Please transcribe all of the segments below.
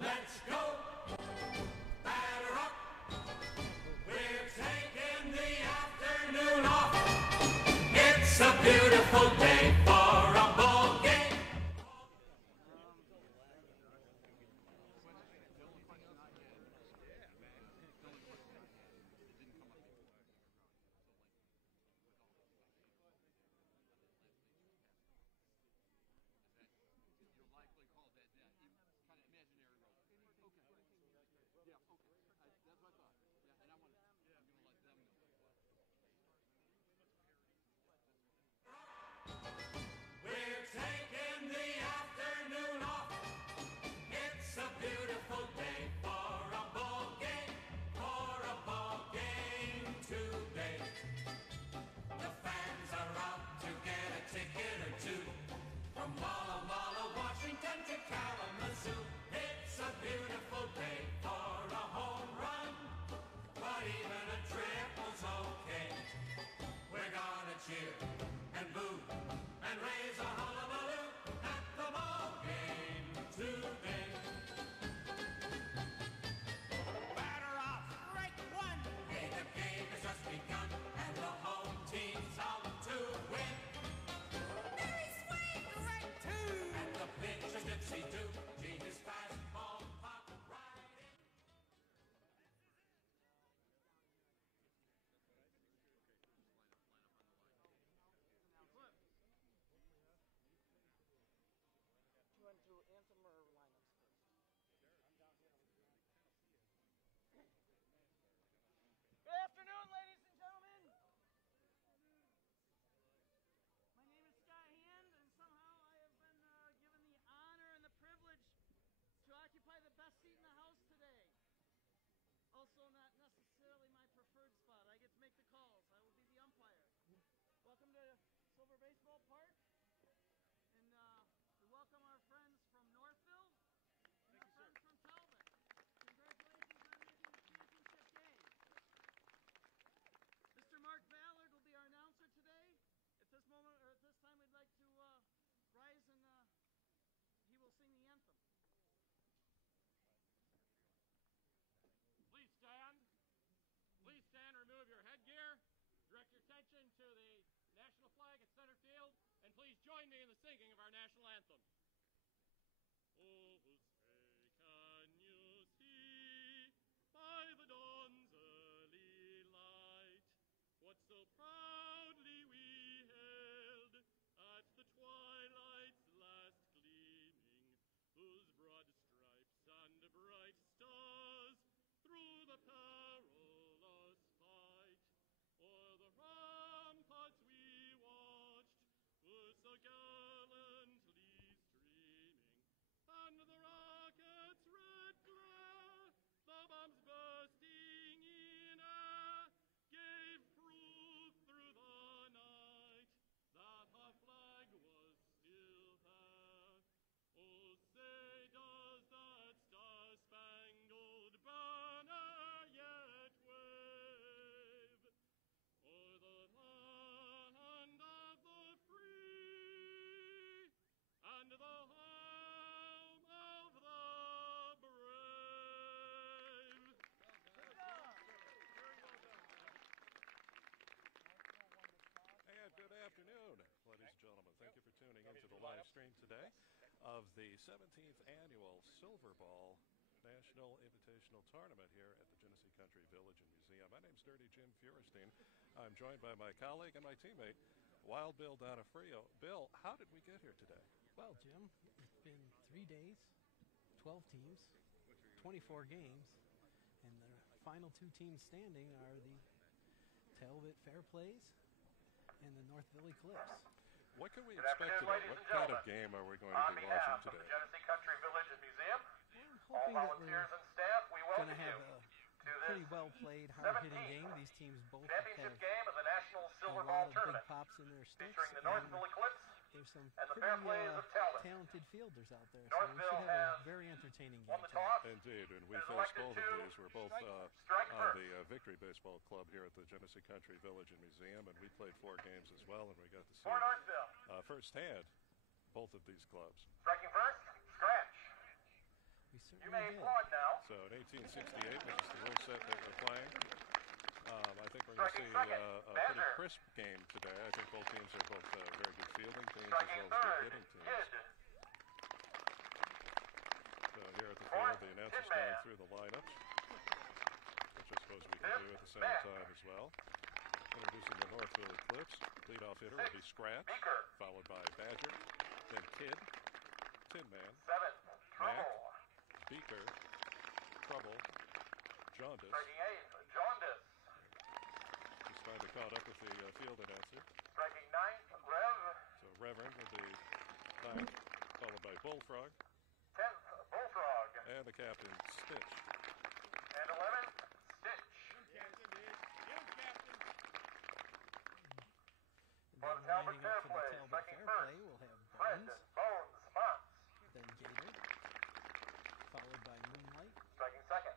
Let's go! Batter up! We're taking the afternoon off. It's a beautiful day for a ball game. We're taking the afternoon off. It's a beautiful day for a ball game today. The fans are out to get a ticket or two from Walla Walla, Washington to Kalamazoo. It's a beautiful day for a home run, but even a triple's okay. We're gonna cheer and boo and raise a hullabaloo at the ball game today. Batter off, strike one. Hey, the game has just begun and the home team's out to win. Very swing, right two. And the pitch is dipsy-do. Genius fastball pop right in. You want to do anthem or lineups first? Good afternoon, ladies and gentlemen. My name is Scott Hand, and somehow I have been given the honor and the privilege to occupy the best seat in the house today. Also, not necessarily my preferred spot. I get to make the calls. I will be the umpire. Welcome to Silver Baseball Park, and we welcome our friends from Northville and our friends from Talbot. Congratulations on making the championship game. Mr. Mark Ballard will be our announcer today. At this moment, or at this time, we'd like to rise and he will sing the anthem. Please stand. Please stand, remove your headgear. Direct your attention to the national flag at center field, and please join me in the singing of our national anthem. Oh, say, can you see by the dawn's early light what so proudly we hailed at the twilight's last gleaming, whose broad stripes and bright stars through the perilous fight o'er the ramparts we watched were so gallantly streaming, and the rocket's red glare, the bombs bursting in air, gave proof through the night that our flag was still there. Oh, say, does that star-spangled banner yet wave o'er the land of the free and the home of the brave? And good afternoon, ladies and gentlemen. Thank you for tuning into the live stream today of the 17th Annual Silver Ball National Invitational Tournament here at the Genesee Country Village and Museum. My name's Dirty Jim Feuerstein. I'm joined by my colleague and my teammate, Wild Bill Donofrio. Bill, how did we get here today? Well, Jim, it's been 3 days, 12 teams, 24 games, and the final two teams standing are the Talbot Fair Plays and the Northville Eclipse. What can we expect today? What kind of game are we going to be watching today? From the Genesee Country Village and Museum. We're hoping that we're volunteers and staff, we going to welcome have you a to pretty this well-played, hard-hitting 17th game. These teams both championship have game of the National a Silver lot Ball of big Tournament, pops in their sticks, featuring the and Northville Eclipse there's some and the pretty fair plays of Talbot. talented fielders out there. So we should Northville have a has very entertaining won game the tonight. toss. Indeed, and we Is faced elected both of to these. We're both strike on first. the Victory Baseball Club here at the Genesee Country Village and Museum, and we played 4 games as well, and we got to see For Northville, firsthand both of these clubs. striking first, scratch. We You certainly may did. applaud now. So in 1868, which is the rule set that we're playing, I think we're going to see Striking second, a pretty Badger. crisp game today. I think both teams are both very good fielding teams as Striking well as third, good hitting teams. Kidd. So here at the Fourth, field, the announcer's Tin Man. going through the lineups, which I suppose we can Fifth, do at the same Beck. time as well. Introducing the Northville Eclipse. Leadoff hitter will be Sixth, Scratch, Beaker. followed by Badger, then Kidd, Tin Man, Seventh, Trouble. Beaker, Trouble, Jaundice. Striking eighth, Jaundice. Just trying to caught up with the field announcer. Striking ninth, Rev. So Reverend will be ninth, followed by Bullfrog, 10th, Bullfrog. and the captain, Stitch. And 11th, Stitch. And For then the Talbot lining up for the Fair Play, Talbot striking Fair first, Play, we'll have Fred, Bones, Bones, Spots. then Gator, followed by Moonlight, Striking second,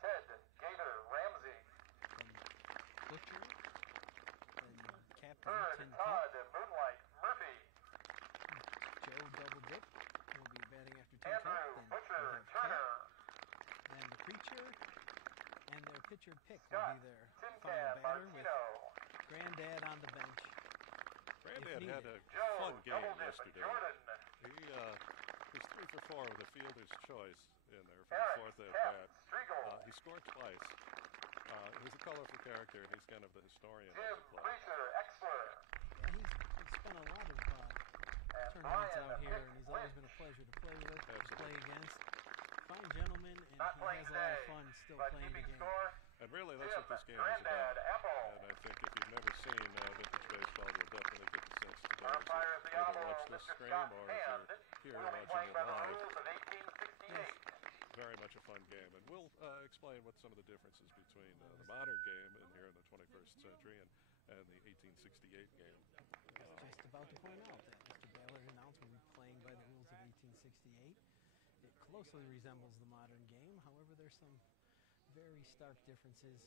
Ted, Gator, Ramsey. then Butcher, then Captain Third, Tin Todd, Cup, Moonlight, Murphy. Joe Double Dip will be batting after Tin Andrew, Cup, then Butcher, we'll have Turner. Cap, then the Preacher, and their pitcher pick will Scott, be their Tin final Can, batter with Martino. Granddad on the bench. Granddad had a Joe, fun game Double Dip, yesterday. Jordan. He's 3 for 4 with a fielder's choice in there for Eric, the 4th at Cap, bat. Striegel. He scored twice. He's a colorful character, and he's kind of the historian Jim, of the club. Fleischer, Exler. Yeah, he's spent a lot of And tournaments Brian, out here, Pick, and he's always Lynch. been a pleasure to play with, to play Absolutely. against. Fine gentleman, and Not he playing has a lot of today, fun still but playing the keeping game. score. And really, that's Jim, what this game is Granddad, about. Apple. And I think if you've never seen vintage baseball, you'll definitely get the sense today. Our umpire is the Either Honorable watch this Mr. stream Scott or Hand. if you're here We'll be watching playing it by the live. rules of 1868. Very much a fun game, and we'll explain what some of the differences between the modern game in here in the 21st century and the 1868 game. I was just about to point out that Mr. Ballard announced we'll be playing by the rules of 1868. It closely resembles the modern game. However, there's some very stark differences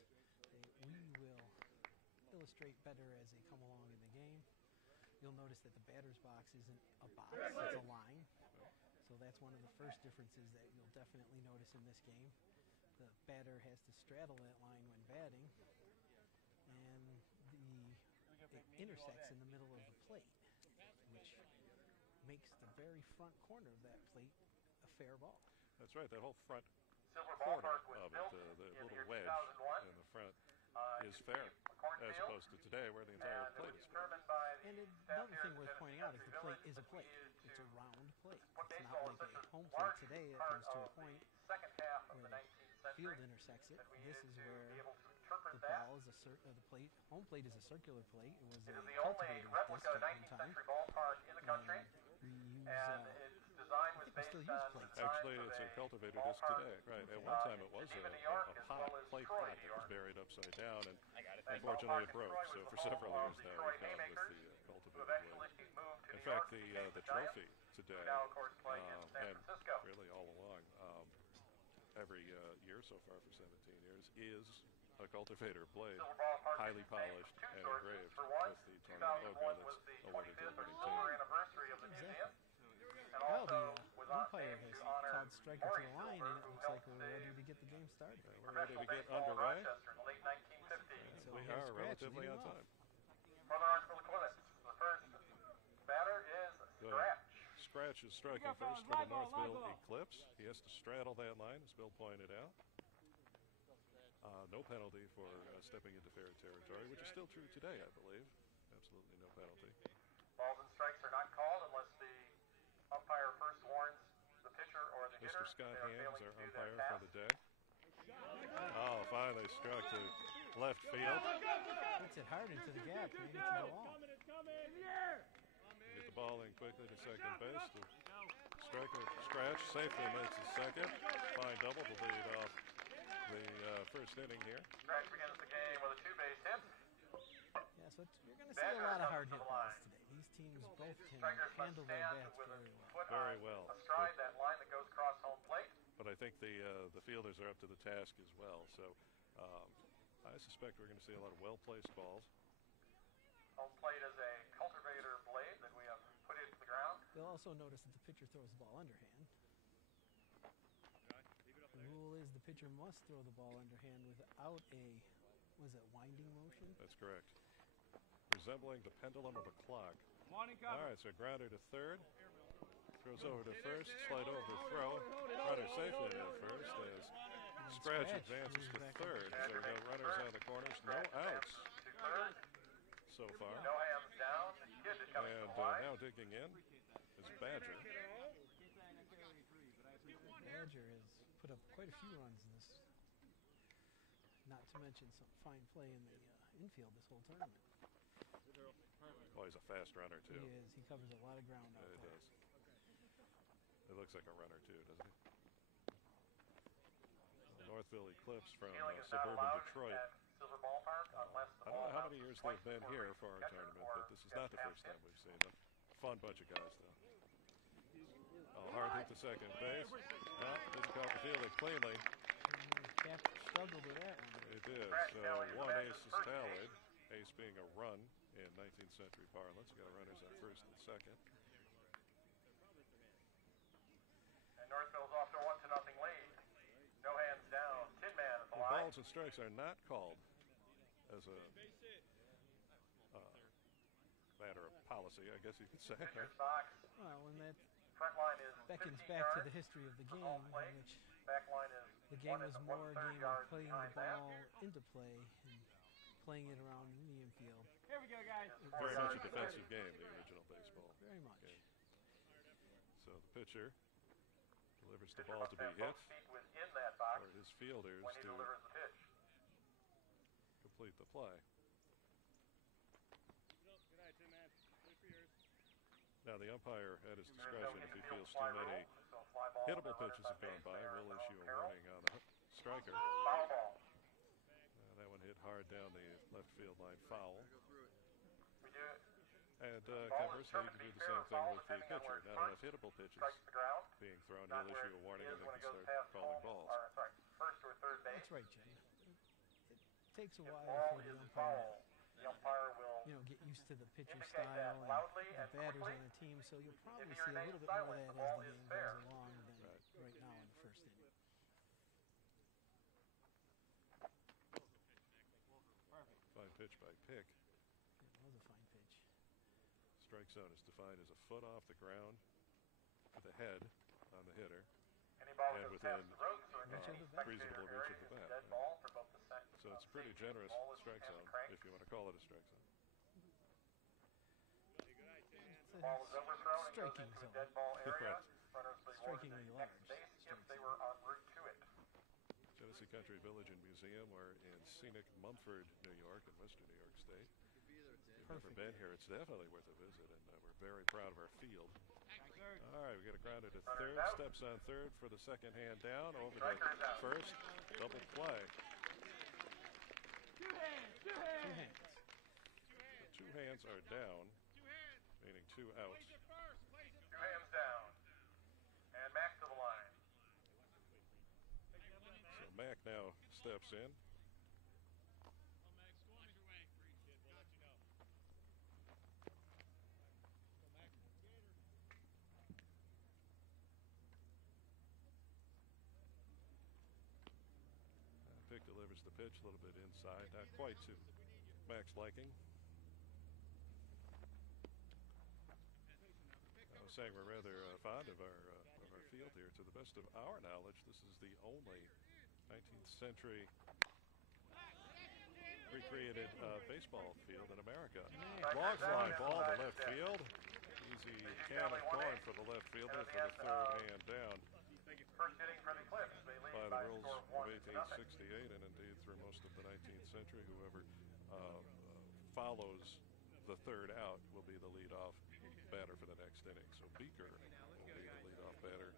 that we will illustrate better as they come along in the game. You'll notice that the batter's box isn't a box, it's a line. So that's one of the first differences that you'll definitely notice in this game. The batter has to straddle that line when batting, and it intersects in the middle of the plate, which makes the very front corner of that plate a fair ball. That's right, that whole front Silver corner Ballpark was of it, built the in the little year wedge 2001. in the front, is It's fair, a cornfield, as opposed to today where the entire and it plate was is fair. determined by the And staff another here thing at worth Genesee pointing out is Country the plate Village is a that plate. we used It's a to round plate. put It's not baseball like in such a a home plate large today that part comes to a of point the second half of where the the 19th century field intersects it. that we This needed is to where be able to interpret the that. ball is the plate. Home plate is a circular plate. It was It a is the only cultivator's replica disc at one 19th time. century ballpark in the country, We use and its design was think we still based use on the plates. designs Actually, of it's a a cultivator disc ballpark, today, right? At one time, it was Geneva, New a York, as pot, well as plate Troy, pot New that was York. buried upside down, and That unfortunately, it ballpark in broke. Troy So was for the several home years of now, the Troy we've gone with Haymakers, the who cultivator eventually blade. moved to In New fact, York to the become the trophy Giants, today, who now, of course, play in San and Francisco. really all along, every year so far for 17 years, is a cultivator blade, Silver Ballpark highly is named polished from two and sources. engraved For one, with the tournament 2001 logo was the that's awarded to 25th the or winning silver team. anniversary of the Exactly. museum, and Well, also the was umpire named has to honor called striker to Maury the line, Silver, and it who looks like helped we're ready save to get the game started. We're ready to professional get baseball in underway. Rochester in the late 1950s. So We here's are Scratch relatively leading on off. time. For the Northville Eclipse, the first batter is Scratch. Scratch is striking first for the Northville Eclipse. He has to straddle that line, as Bill pointed out. No penalty for stepping into fair territory, which is still true today, I believe. Absolutely no penalty. Balls and strikes are not called unless the umpire first warns the pitcher or the hitter. Mr. Scott they are Hand is failing our to do their umpire for task. the day. Oh, finally struck to left field. Puts it hard into the gap, and it's a wall. Get the ball in quickly to second base to Striker scratch safely makes the second. Fine double to lead off the first inning here. Scratch begins the game with a 2-base hit. Yeah, so you're going to see a lot of hard hit balls today. These teams both can Strikers must handle their stand bats with a very well. foot Very on well. astride that line that goes across home plate. But I think the fielders are up to the task as well. So I suspect we're going to see a lot of well-placed balls. Home plate is a cultivator blade that we have put into the ground. You'll also notice that the pitcher throws the ball underhand. The rule is the pitcher must throw the ball underhand without a, winding motion? That's correct. Resembling the pendulum of a clock. Morning, All right, so grounder to third. Throws over to first. Slide over throw. Runner safely at first as Scratch advances to third. So we got runners on the corners. No outs To third. so far. No hands down. Kid is coming And to the line. now digging in is Badger. Badger has put up quite a few runs in this. Not to mention some fine play in the infield this whole tournament. Oh, he's a fast runner, too. He is. He covers a lot of ground out It there. does. It looks like a runner, too, doesn't he? Northville Eclipse from Stealing is not suburban allowed Detroit. at Silver Ballpark unless the I don't know how ball many years bounces they've been twice here before for our catcher tournament, or but this is gets not the past first hit. time we've seen them. Fun bunch of guys, though. Oh, hard hit to second base. No, didn't caught the fielding cleanly. Cap struggled with that one. It did. Scratch So tallies one the ace match's is first tallied. Ace being a run in 19th century parlance. You got runners on first and second. And Northville's off to a 1-0 lead. No hands down. Tin Man at the Well, line. balls and strikes are not called as a matter of policy, I guess you could say. Pitcher's box. Well, when that Front line is beckons 15 back to yards. the history of the from game, home plate. in which Back line is the game 1 was and more a 1/3 game of yards putting the behind that. ball into play and playing it around in the infield. Here we go, guys. Is Very 4 much a yards defensive behind. game, the original baseball. Very much. Okay. So the pitcher delivers the Pitcher ball must to be have hit both feet within that box for his fielders when he to delivers the pitch. complete the play. Good night, Tim, man. Good for yours. Now the umpire at his There is no discretion, if he infield feels fly too many rule, so a fly ball hittable and the pitches runners have on gone base, by, they are will in issue a peril. warning on the striker. Foul ball. That one hit hard down the left field line, foul. We do And Ball is conversely, you determined can to do be the fair same or thing foul with the depending on pitcher. where Not enough first hittable pitches strikes the ground. being thrown, Not he'll where issue a warning it and is they when can it goes start past calling home, balls. or sorry, first or third base. That's right, Jim. It takes a If while ball for the is umpire foul, the umpire will get used to the pitcher indicate style that and loudly the and batters quickly. on the team, so you'll probably he see a remains little bit more silent, of the that ball as is the game fair. goes along than Right. right now in the first inning. Fine pitch by Pick. It was a fine pitch. Strike zone is defined as a foot off the ground with the head on the hitter. Any ball And that goes within, past the rope, so it reach can of be the bat. spectator reasonable reach area, of the is bat, dead yeah. ball for both the So it's a pretty safety generous ball is strike and zone, the crank. if you want to call it a strike zone. It's a Ball is overthrown and goes striking into a zone. dead ball area. Correct. Runners will be Strikingly awarded large the next base if strike they zone. were en route to it. Genesee Country Village and Museum. We're in scenic Mumford, New York, in western New York State. If you've never Perfect. been here, it's definitely worth a visit, and we're very proud of our field. All right, we got a grounder to third, out. steps on third for the second hand down, over to Striker is out. first, double play. Two hands. Two hands are down, meaning two outs. Two hands down. And Max to the line. So Mack now steps in. Pick delivers the pitch a little bit inside, not quite to Mack's liking. I was saying we're rather fond of our field here. To the best of our knowledge, this is the only 19th century recreated baseball field in America. Long fly ball to left field. Easy can of corn for the left fielder for the third hand down. First inning for the Eclipse. They lead By the by a rules score of of 1-0. 1868 and indeed through most of the 19th century, whoever follows the third out will be the leadoff batter for the next inning. So Beaker will be the leadoff batter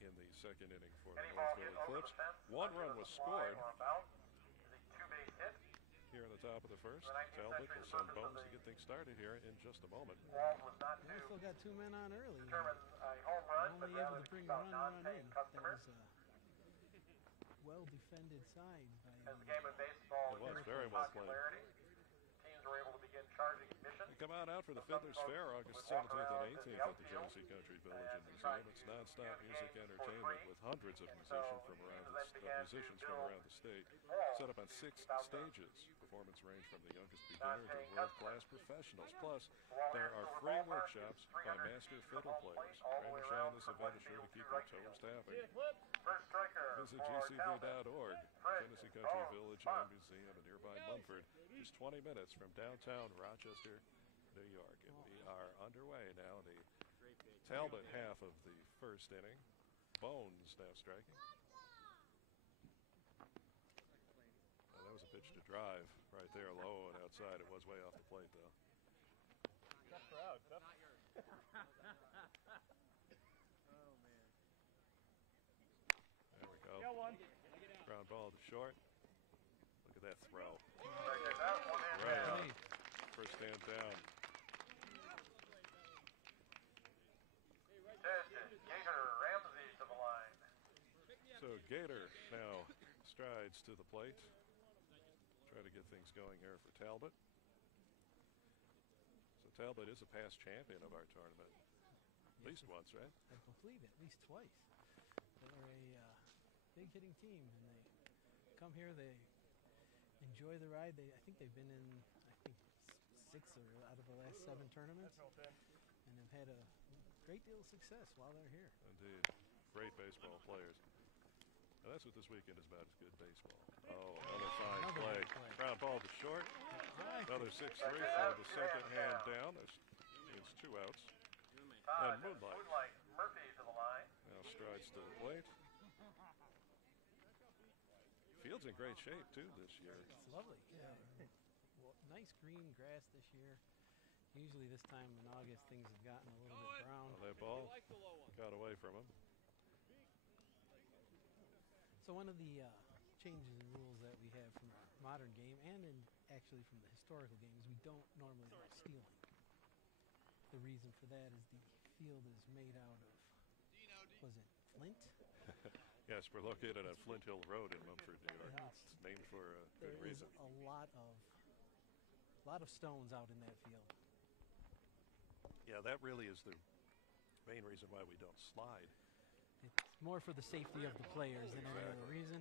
in the second inning for the Any ball hit Northville over Eclipse. the fence, One whether run it was a fly scored or a bounce, is a two-base hit. here in the top of the first. The 19th Talbot century, will the send purpose of Bones to the get things started here in just a moment. Walt was not to Northville got 2 men on early. determine a home run, but Only able rather to to bring keep a out run in. non-paying That customers. was a well-defended side by As the game of baseball It was gained very well played. popularity, teams were able to begin charging admission. We come on out for the Some Fiddler's folks Fair August would walk 17th around and in the 18th at the outfield Genesee Country Village and in try Museum. to It's non-stop view music games for entertainment free. with hundreds of And musicians so from around teams the, then began to musicians from build around the state. walls Set up on 6 keep out the stages. Performance range from the youngest beginner to non-paying world-class professionals. Plus, While there at are Silver free Ballpark, workshops it's by 300 master feet fiddle from home players. plate all the Rain way or shine, around this from event left is sure to field keep to your right toes field. tapping. First striker Visit for Talbot. gcv.org, Fred Genesee Country Bones Village Buck. and Museum in nearby Mumford, just 20 minutes from downtown Rochester, New York. And we are underway now, the Talbot half of the first inning. Bones now striking. That was a pitch to drive right there, low and outside. It was way off the plate, though. Tough crowd. Tough. There we go. Got one. Ground ball to short. Look at that throw. Strikers out, one hand Right down. on. First stand down. Ted Gator Ramsey to the line. So Gator now strides to the plate. Try to get things going here for Talbot. So Talbot is a past champion of our tournament. At least once, right? I believe at least twice. They're a big hitting team, and they come here. They enjoy the ride. I think they've been in 6 out of the last 7 tournaments, and have had a great deal of success while they're here. Indeed. Great baseball players. And that's what this weekend is about, is good baseball. Oh, another fine Another play. good play. Ground ball to short. Another 6-3 for the second hand down. There's means 2 outs. Todd Moonlight. Murphy to the line. Now strides to the plate. Field's in great shape, too, this year. It's lovely. Yeah. Well, nice green grass this year. Usually this time in August things have gotten a little bit brown. Well, that ball got away from him. So one of the changes in rules that we have from our modern game, and actually from the historical game, is we don't normally allow stealing. The reason for that is the field is made out of, was it flint? Yes, we're located on Flint Hill Road in Mumford, New York. Yeah. It's named for a There good is reason. a lot of stones out in that field. Yeah, that really is the main reason why we don't slide. It's more for the safety of the players than any other reason.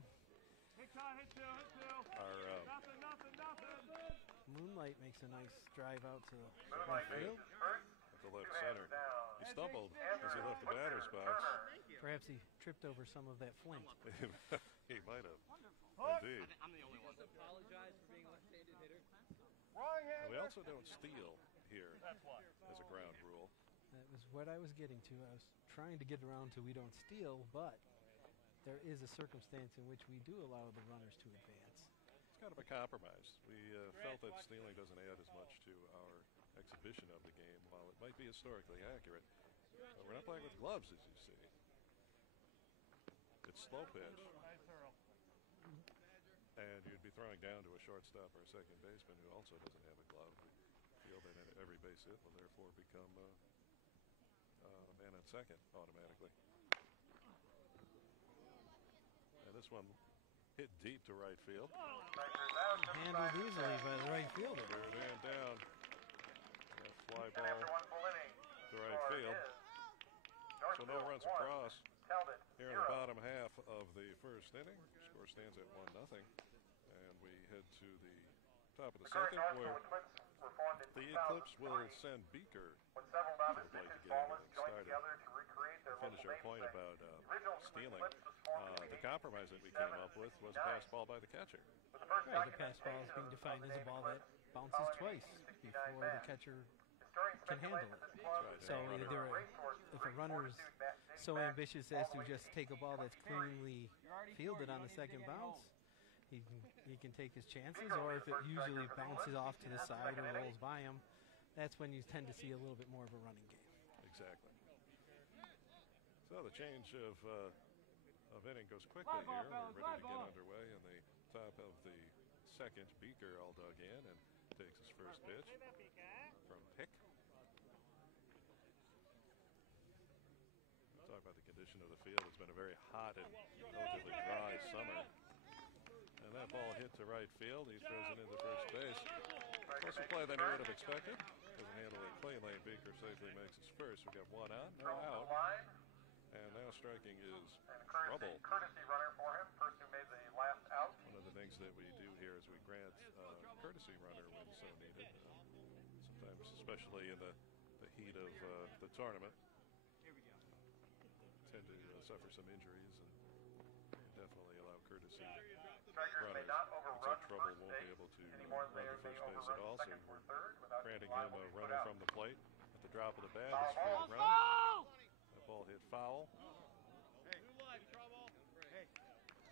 Hit Todd, hit two, hit two. Our Nothing. Moonlight makes a nice drive out to Moonlight left makes field. his first. at the left 2 hands center. down. He stumbled as he left the batter's box. Perhaps he tripped over some of that flint. He might have. Hook. Indeed. Apologize for being a left-handed hitter. Wrong And hand. we also don't steal here That's why. as a ground rule. That was what I was getting to. I was trying to get around to we don't steal, but there is a circumstance in which we do allow the runners to advance. It's kind of a compromise. We felt that stealing doesn't add as much to our exhibition of the game, while it might be historically accurate. But we're not playing with gloves, as you see. It's slow pitch, Nice hurl. and you'd be throwing down to a shortstop or a second baseman who also doesn't have a glove. Field and every base hit will therefore become man at second automatically. And this one hit deep to right field. Strikers out. Handled easily by the right fielder. Third man down. That fly And after ball 1 full inning, to right score field. is So no Northville runs 1, across Talbot here in the 0. bottom half of the first inning. Score stands at 1-0. And we head to the top of the The current second, Northville where Eclipse were formed in the 2003 Eclipse will send Beaker when several novice We'll play pitchers together ballers and joined started. together to recreate their Finish local our point namesake. about The original stealing. Eclipse was formed in The compromise that we came up with was a pass ball by the catcher. With the first Right, the pass documentation ball is being of defined the as a name ball that Eclipse bounces following twice 1869 before the ban. catcher Historians can handle speculate it. that this club That's right. So named either a racehorse if a great runner's fortitude dating so back ambitious all as the to way just take a ball that's cleanly fielded on the second bounce, he can take his chances, or if it usually bounces off to the side or rolls by him, that's when you tend to see a little bit more of a running game. Exactly. So the change of inning goes quickly here. We're ready to get underway in the top of the second. Beaker all dug in and takes his first pitch from Pick. Talk about the condition of the field. It's been a very hot and relatively dry summer. And that ball hit to right field. He throws it into first base. Closer play than he would have expected. Doesn't handle it cleanly. Beaker safely makes his first. We got one out, no out. And now striking is Trouble. Courtesy runner for him. Person who made the last out. One of the things that we do here is we grant courtesy runner when so needed. Sometimes, especially in the heat of the tournament, tend to suffer some injuries and definitely allow courtesy Strikers may runners. not Looks overrun like Trouble first won't base be able to any more than run they to may first base at overrun all, so second or we're third without granting being him liable a to be put runner out. from the plate at the drop of the bat. Foul His third ball. run. That ball hit foul.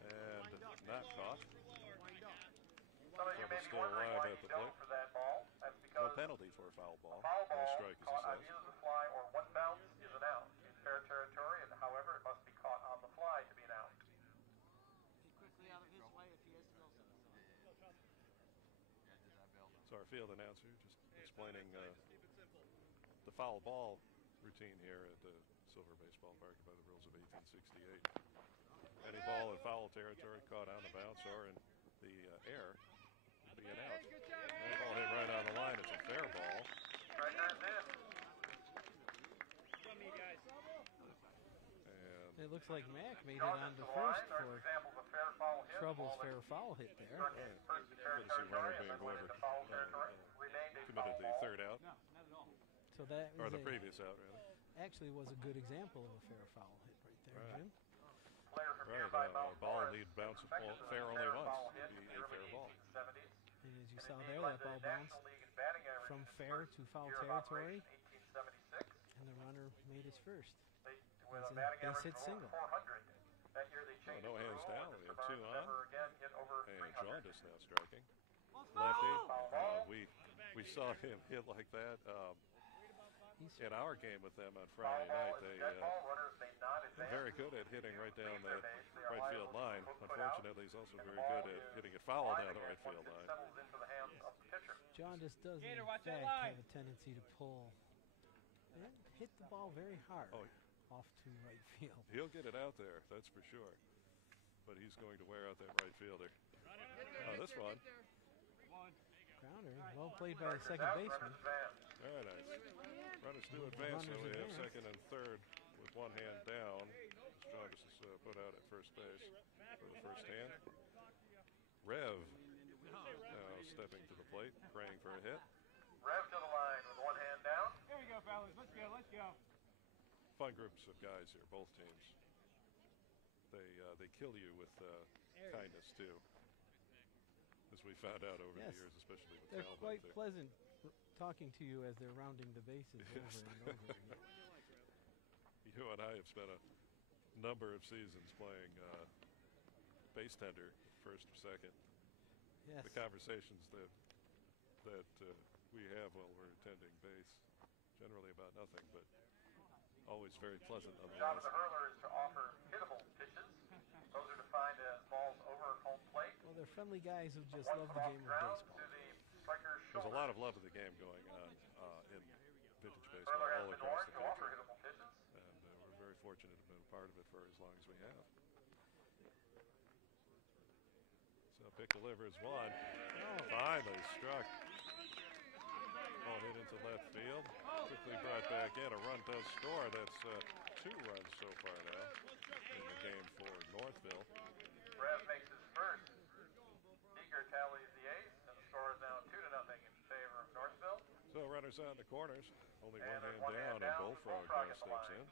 And not caught. Some of you may be Still wondering alive why at you the don't plate. for that ball. That's No because penalty for a foul ball. a foul No ball strike, as he caught on says. either the fly or one bounce is an out. In fair territory, and however, it must be caught on the fly to be an out. Get quickly out of his way if he has to go somewhere. So our field announcer just explaining the foul ball routine here at the Silver Baseball Park by the rules of 1868. Any ball in foul territory caught on the bounce or in the air will be an out. That ball hit right on the line. It's a fair ball. Strikers in. And It looks like Mac made it Charges on to to the first line. There's for examples of fair foul hit. Trouble's Ball that fair foul hit there. struck in first to fair courtesy runner territory and being then went whoever into foul territory. Remained a committed foul the ball. third out, So that or was the previous out, rather. actually was a good example of a fair foul hit right there, Right. Jim. Player from Right, nearby Mount ball Morris need bounce perfected the fair only fair once. foul hit Be in the a early fair ball. 1870s. And as you And saw indeed there, led that the ball National bounced League in batting average from in its fair first to foul year of territory, operation, 1876. and the runner made his first. They, with It's a a batting base average hit of single. over 400. That year they changed no the hands rule, down. and We Mr. have two Burns on. never again hit over And 300. Jaundice now striking. Lefty. We saw him hit like that He's in our game with them on Foul Friday ball night. is a They dead ball. Runners may not advance. very good at hitting right down the right field line. Put out. Unfortunately, he's also very good at hitting it foul Line down the again right field once it line. settles into the hands of the pitcher. Jaundice does in watch that fact line. have a tendency to pull and hit the ball very hard Oh, off to right field. he'll get it out there, that's for sure. But he's going to wear out that right fielder. This one, Grounder, well played by the Strikers second out, baseman. runners advance. very nice. Runners do advance, so we have second and third with one hand down. Jaundice is put out at first base for the first hand. Rev now stepping to the plate, praying for a hit. Rev to the line with one hand down. Here we go, fellas. Let's go. Let's go. Fun groups of guys here, both teams. They kill you with kindness too, as we found out over Yes. the years, especially with They're Talbot. quite pleasant talking to you as they're rounding the bases over and over again. You and I have spent a number of seasons playing base tender, first or second. Yes. The conversations that we have while we're attending base, generally about nothing, but always very pleasant The job of nonetheless. the hurler is to offer hittable pitches. Those are defined as balls over home plate. Well, they're friendly guys who just One love foot the off game the of ground baseball. to the striker's There's shoulder. a lot of love of the game going on in vintage baseball Hurler has all been across warned the to offer country, hittable pitches. and we're very fortunate to have been a part of it for as long as we have. So Pick delivers one. Finally struck. Ball hit into left field. Quickly brought back in. A run does score. That's 2 runs so far now in the game for Northville. Rev makes his first. Beaker tallies the ace, and the score is now 2-0 in favor of Northville. So runners on the corners. Only And one there's hand one hand down, and down. Bullfrog Bullfrog now at the steps line. in.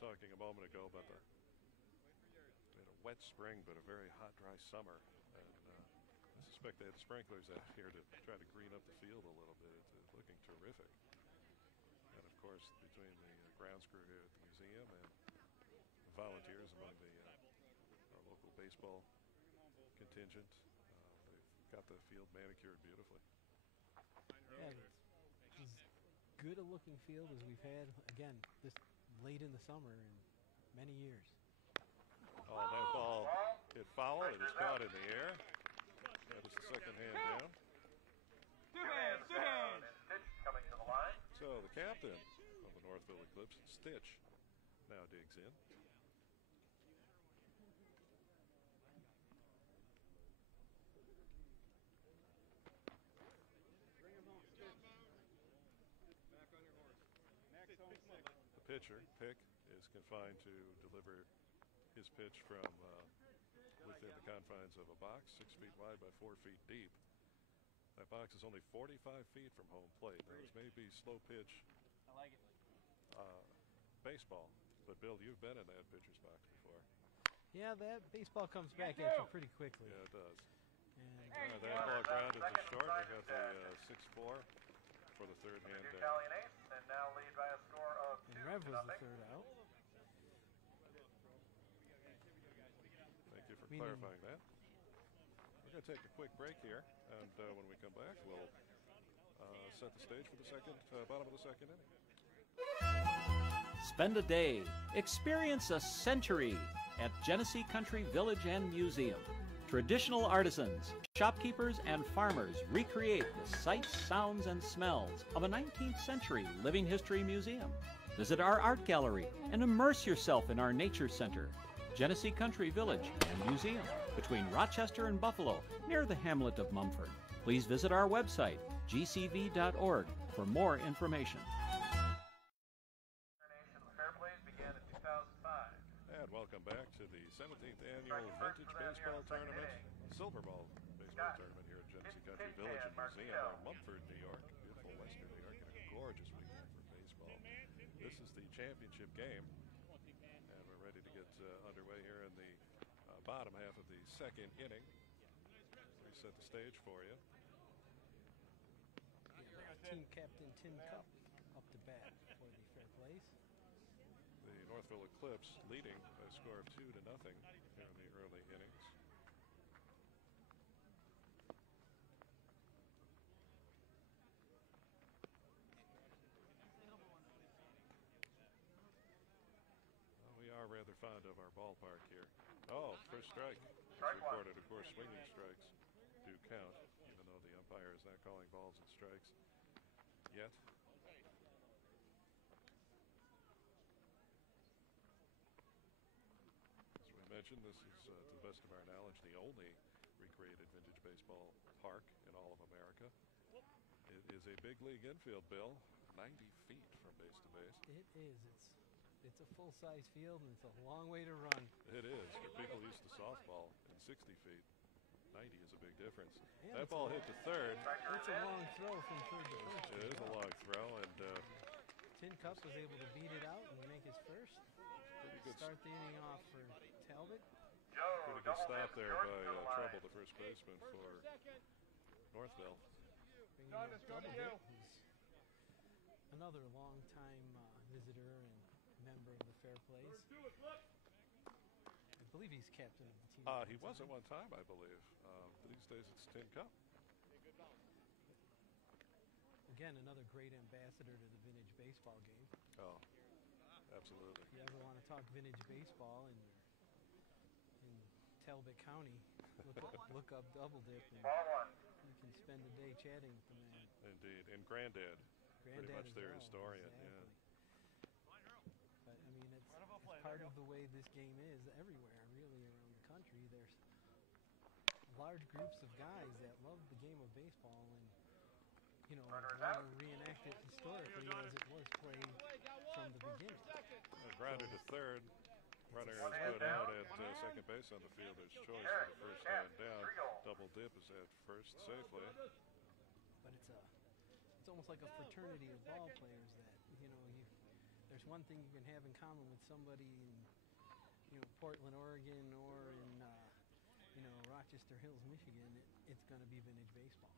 Talking a moment ago about we had a wet spring, but a very hot, dry summer. And I suspect they had sprinklers out here to try to green up the field a little bit. It's looking terrific. And of course, between the grounds crew here at the museum and volunteers among the baseball contingent. They've got the field manicured beautifully. Yeah, it's as good a looking field as we've had, again, this late in the summer in many years. Oh, that ball hit foul. It was caught in the air. That was the second hand down. Two hands down. And Stitch coming to the line. So the captain of the Northville Eclipse, Stitch, now digs in. The pitcher, Pick, is confined to deliver his pitch from within the confines of a box 6 feet wide by 4 feet deep. That box is only 45 feet from home plate. Now, this may be slow pitch baseball, but Bill, you've been in that pitcher's box before. Yeah, that baseball comes back at you pretty quickly. Yeah, it does. And That ball grounded to short. We got the 6-4 for the third hand Butte down. County an ace, and now lead by a score of and 2 Rev to was the nothing. third out. Thank you for Meaning- clarifying that. We're going to take a quick break here, and when we come back, we'll set the stage for the second bottom of the second inning. Spend a day, experience a century at Genesee Country Village and Museum. Traditional artisans, shopkeepers, and farmers recreate the sights, sounds, and smells of a 19th century living history museum. Visit our art gallery and immerse yourself in our nature center, Genesee Country Village and Museum, between Rochester and Buffalo, near the hamlet of Mumford. Please visit our website, gcv.org, for more information. Coronation of the Fair Plays began in 2005. And welcome back to the 17th annual Vintage Baseball Tournament, Silver Ball Baseball Tournament here at Genesee Country Village and Museum in Mumford, New York. Beautiful western New York, and a gorgeous weekend for baseball. This is the championship game, and we're ready to get underway here in the bottom half of the second inning. Reset the stage for you. Team captain Tim Cup up to bat for the Fair Plays. The Northville Eclipse leading by a score of 2-0 in the early innings. Well, we are rather fond of our ballpark here. Oh, first strike. Strike one. Recorded, of course, swinging strikes do count, even though the umpire is not calling balls and strikes yet. As we mentioned, this is, to the best of our knowledge, the only recreated vintage baseball park in all of America. It is a big league infield, Bill, 90 feet from base to base. It is. It's a full-size field, and it's a long way to run. It is. For people used to softball in 60 feet, 90 is a big difference. And That it's ball hit to third. It's a long throw from third to first. It is a long throw, and Tin Cup was able to beat it out and make his first. pretty good, Start the inning off for Talbot. Joe, pretty good double stop dip, there Jordan by to the line. Trouble, the first baseman for Northville. Bringing up Double Dip, who's another long-time visitor and member of the Fair Plays. I believe he's captain of the team. He was at one time, I believe. These days it's Tin Cup. Again, another great ambassador to the vintage baseball game. Oh, absolutely. If you ever want to talk vintage baseball in Talbot County, look up Double Dip, and Ball one. you can spend a day chatting with the man. Indeed. And Granddad, pretty Granddad much as their well, historian. exactly. But I mean, it's part of the way this game is everywhere, really, around the country. There's large groups of guys that love the game of baseball and, you know, want to reenact it historically as it was played from the beginning. Grounded to third. Runner is put out at second base on the fielder's choice for the first hand down. Double Dip is at first safely. But it's almost like a fraternity of ball players that, you know, there's one thing you can have in common with somebody in, you know, Portland, Oregon, or in, you know, Rochester Hills, Michigan. It's going to be vintage baseball.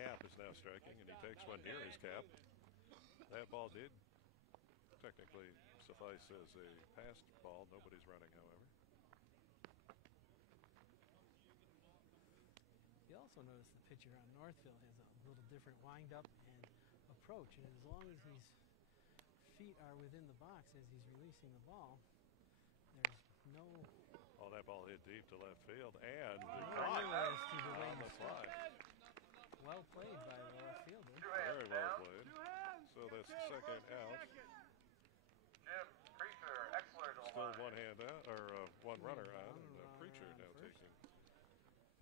Cap is now striking, and he takes one near his cap. That ball did technically suffice as a passed ball. Nobody's running, however. also noticed the pitcher on Northville has a little different wind-up and approach, and as long as his feet are within the box as he's releasing the ball, there's no... Oh, that ball hit deep to left field, and as to the way on the fly. Well played by the left fielder. Very well played. So that's the second out. Jim Preacher, Exler to the Still line. one hand out, or one runner out, and Preacher now taking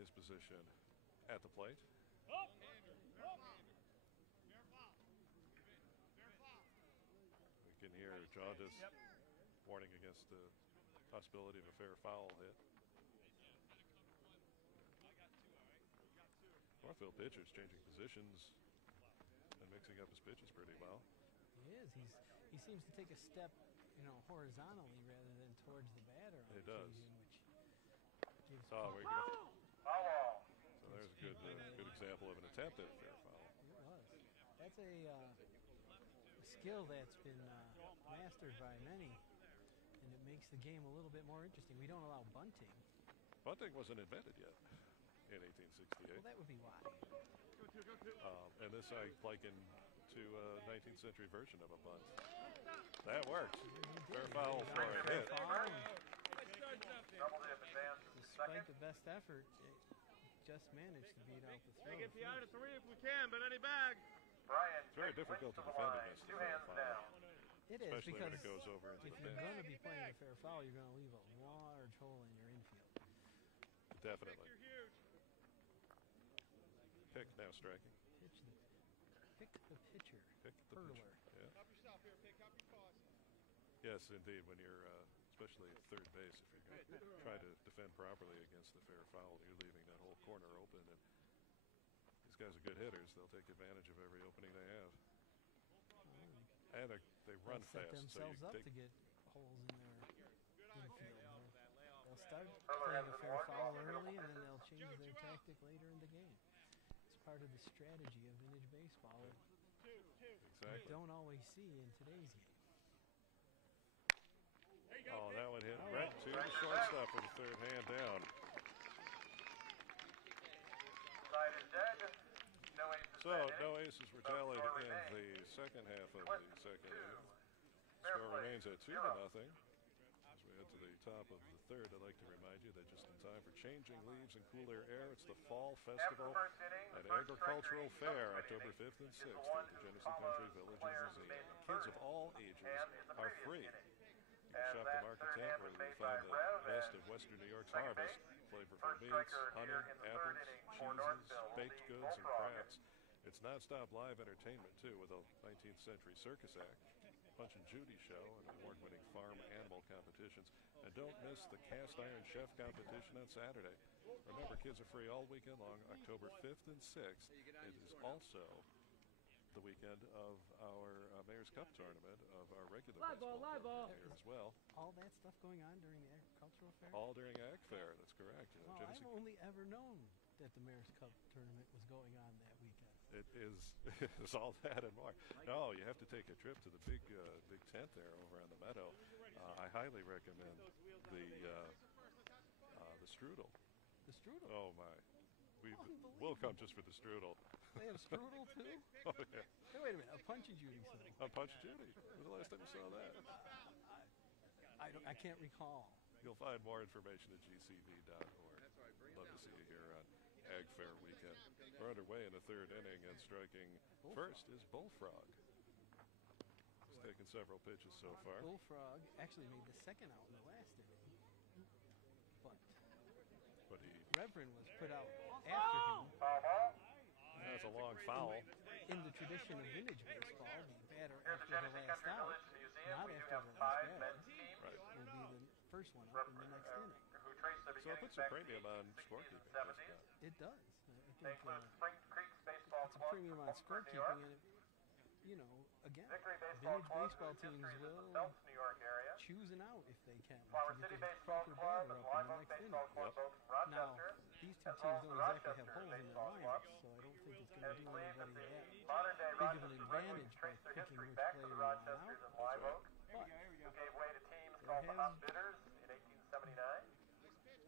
his position at the plate. We can hear Jaundice warning against the possibility of a fair foul hit. Northville pitcher's changing positions and mixing up his pitches pretty well. He is. He seems to take a step, horizontally rather than towards the batter. He does. Which gives Oh, we go. Foul. So there's a good example of an attempt at a fair foul. It was. That's a skill that's been mastered by many, and it makes the game a little bit more interesting. We don't allow bunting. Bunting wasn't invented yet in 1868. Well, that would be why. And this I liken to a 19th century version of a bunt. That worked. Fair foul for a hit. Double dip advance. Despite the best effort, it just managed to beat out the throw. Get the out of 3 if we can, but any bag. Brian, It's very difficult to defend against the two fair hands foul, down. It is, especially when because it goes over into if the you're bench. going to be playing a fair foul, you're going to leave a large hole in your infield. Definitely. Pick now striking. Pick the pitcher. Pick the Hurler. pitcher. Yeah. Help yourself here, pick up your cost. Yes, indeed. When you're, especially at third base, if you're going to try to defend properly against the fair foul, you're leaving that whole corner open. And these guys are good hitters. They'll take advantage of every opening they have. And they run Set fast. So themselves you up take, to get holes in their infield. They'll start Hurler playing has a the fair board. foul early, and then they'll change their tactic later in the game. It's part of the strategy of vintage baseball that you exactly. don't always see in today's game. Oh, that one hit right to the shortstop for the third hand down. Side is dead. No aces. So no aces were tallied in the second half of the second inning. Score remains at 2-0. As we head to the top of the third, I'd like to remind you that just in time for changing leaves and cooler air, it's the Fall Festival and Agricultural Fair, October 5th and 6th at the Genesee Country Village and Museum. Kids of all ages are free. You can shop the market tent where you'll find the best of Western New York's harvest, flavorful meats, honey, apples, cheeses, baked goods, and crafts. It's nonstop live entertainment, too, with a 19th century circus act, Punch and Judy show, and award-winning farm animal competitions. And don't miss the cast iron chef competition on Saturday. Remember, kids are free all weekend long, October 5th and 6th. It is also the weekend of our Mayor's Cup tournament of our regular baseball here as well. All that stuff going on during the agricultural fair? All during Ag Fair, that's correct. Well, I've only ever known that the Mayor's Cup tournament was going on that weekend. It is it's all that and more. No, you have to take a trip to the big tent there over on the meadow. I highly recommend the strudel. The strudel? Oh my, we'll come just for the strudel. They have strudel too? Oh yeah. Hey, wait a minute, a Punch and Judy thing. On Punch Judy. When was the last time you saw that? I can't recall. You'll find more information at gcv.org. Love to see you here on Ag Fair weekend. We're underway in the third inning, and striking first is Bullfrog. He's taken several pitches so far. Bullfrog actually made the second out in the last inning. But he Reverend was put out after him. has a long foul. In the tradition of vintage baseball, the batter Here's the after the Genesee last Country out, Village Museum. not We do after have the 5 last batter, men's teams Right. will be the first one up in the next inning. who trace their So it beginnings puts a back to premium the on 60s scorekeeping. and doesn't 70s. it? It does. I They think include Spring Creeks Baseball it's a Club premium from on Mumford, New scorekeeping, York. and again, Victory Baseball vintage Club, baseball whose teams history is in the will Phelps, New York area. choosing out if they can Flower to City get the Baseball proper Club batter and up in Live the Oak next Baseball inning. Club, both from Now, Rochester. these two as teams well as don't the exactly have Rochester holes in their Baseball Club. lineups, so I don't think it's And going to it's do believed that anybody the that modern day big of an Rochester Red Wings advantage by trace their picking history which back to player the you want Rochesters out. and Live Oak, But who gave way to teams There called the has- Hot Bitters in 1879.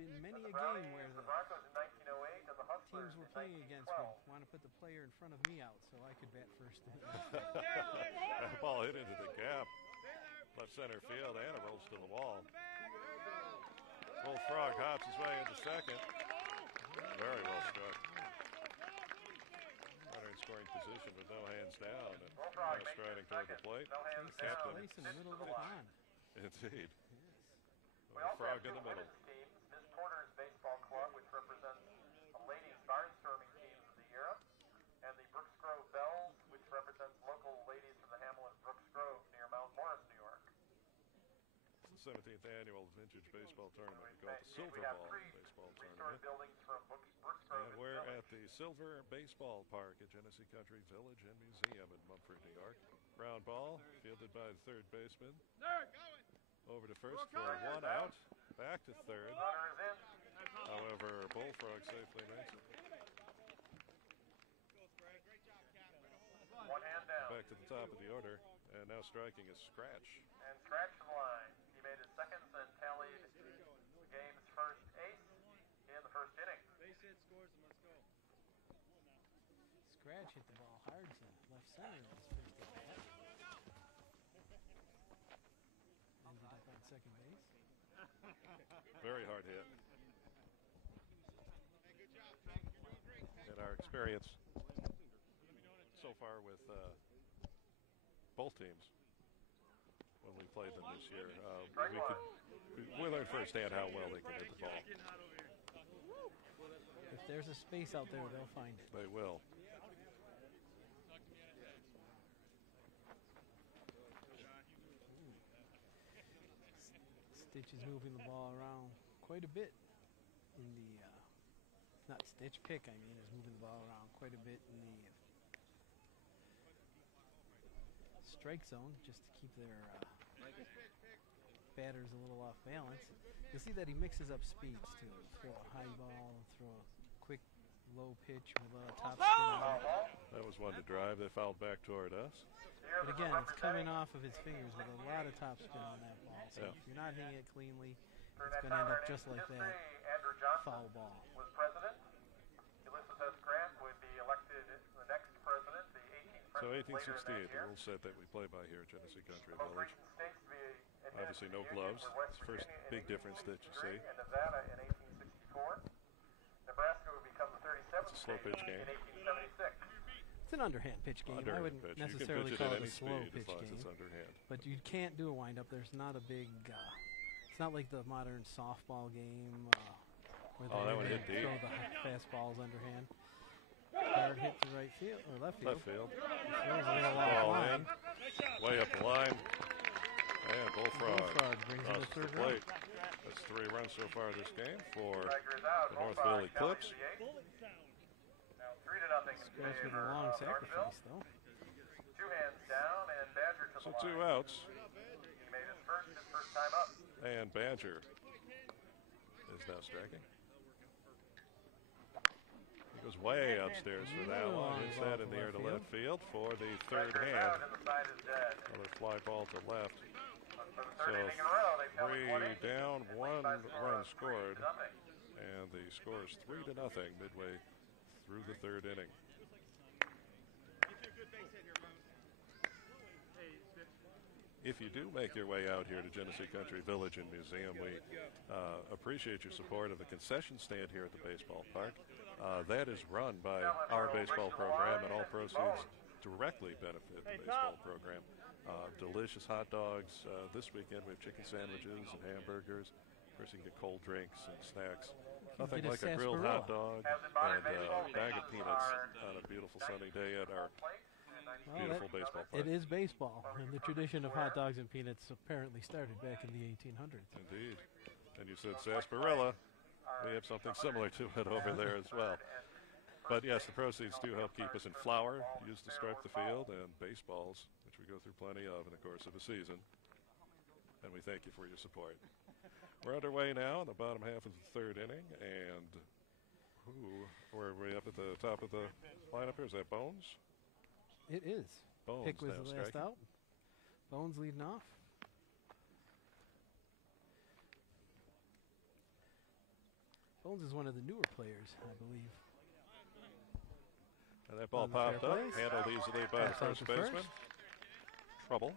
been many The a game Brownies, where the the Broncos in 1908, and the Huskies teams we're playing against would want to put the player in front of me out so I could bat first. That ball hit into the gap. Left center field, and it rolls to the wall. Bullfrog hops his way into second. Very well struck. Runner in scoring position with no hands down. And now striding toward the plate. Captain. Place in the middle of the pond. Indeed. We also Frog have in two the middle. women's teams, Miss Porter's Baseball Club, which represents the ladies barnstorming teams of the era, and the Brooks Grove Bells, which represents local ladies from the Hamlet of Brooks Grove near Mount Morris, New York. It's the 17th annual vintage baseball tournament. We call it the Silver We have Ball three Baseball restored Tournament. buildings from Brooks Grove. And we're at the Silver Baseball Park at Genesee Country Village and Museum in Mumford, New York. Ground ball, fielded by the third baseman. Over to first for one out. Back to third. Runner is in. However, Bullfrog safely makes it. One hand down. Back to the top of the order. And now striking is Scratch. And Scratch to the line. He made his seconds and tallied the game's first ace in the first inning. Scratch hit the ball hard to left center in his first at bat. Ended up on second base. Very hard hit. And our experience so far with both teams when we played them this year, we learned firsthand how well they can hit the ball. If there's a space out there, they'll find it. They will. Stitch is moving the ball around quite a bit in the, not Stitch, Pick, I mean, is moving the ball around quite a bit in the strike zone just to keep their batters a little off balance. You'll see that he mixes up speeds too. Throw a high ball, throw a quick low pitch with a top spin on it. That was one to drive. They fouled back toward us. But again, it's coming off of his fingers with a lot of top spin on that ball. So if you're not hitting it cleanly, it's going to end up just like that. Andrew Johnson Foul ball. was president. Ulysses S. Grant would be elected the next president, the 18th So president 1868, the rule set that we play by here at Genesee Country Most Village. recent states to be admitted Obviously to no the gloves. Union were West It's the first Virginia in big difference that you 1863 see. and Nevada in 1864. Nebraska would become the 37th It's a slow state pitch game. in 1876. It's an underhand pitch game. I Underhand wouldn't pitch. necessarily You call can it pitch a it at slow any speed pitch as long as game. it's underhand. But you can't do a windup. There's not a big. It's not like the modern softball game where that one hit deep. throw the fastballs underhand. Hard hit to right field or left field. Left field. Throws a little off Ball line. in. Way up the line. And Bullfrog Bullfrog brings in the crosses third the run. plate. That's 3 runs so far this game for Striker is out. the Northville Eclipse. Now 3-0 in Scratch with a favor long of Northville. sacrifice though. 2 hands down and Badger to So the 2 line. outs. He made his first time up. And Badger is now striking. He goes way upstairs for that one. Hits that in the air to left field for the third Striker is hand. out and the side is dead. Another fly ball to left. For the third So inning in a row, they've held 3 it 20. down, And 1 lead by a score run of scored. 3-0. And the score is 3-0 midway through the third inning. If you do make your way out here to Genesee Country Village and Museum, we appreciate your support of the concession stand here at the baseball park. That is run by our baseball program, and all proceeds directly benefit the baseball program. Delicious hot dogs. This weekend we have chicken sandwiches and hamburgers. Of course, you can get cold drinks and snacks. Nothing Get a like a grilled hot sarsaparilla. dog and a bag of peanuts on a beautiful sunny day at our beautiful baseball park. It is baseball, and the tradition of hot dogs and peanuts apparently started back in the 1800s. Indeed. And you said sarsaparilla. We have something similar to it over there as well. But yes, the proceeds do help keep us in flour, used to stripe the field, and baseballs, which we go through plenty of in the course of a season. And we thank you for your support. We're underway now in the bottom half of the third inning, and where are we up at the top of the lineup here? Is that Bones? It is. Bones Pick was now the last striking. out. Bones leading off. Bones is one of the newer players, I believe. And that ball On the fair popped up, place. handled easily by the Pass out first to baseman. first. Trouble.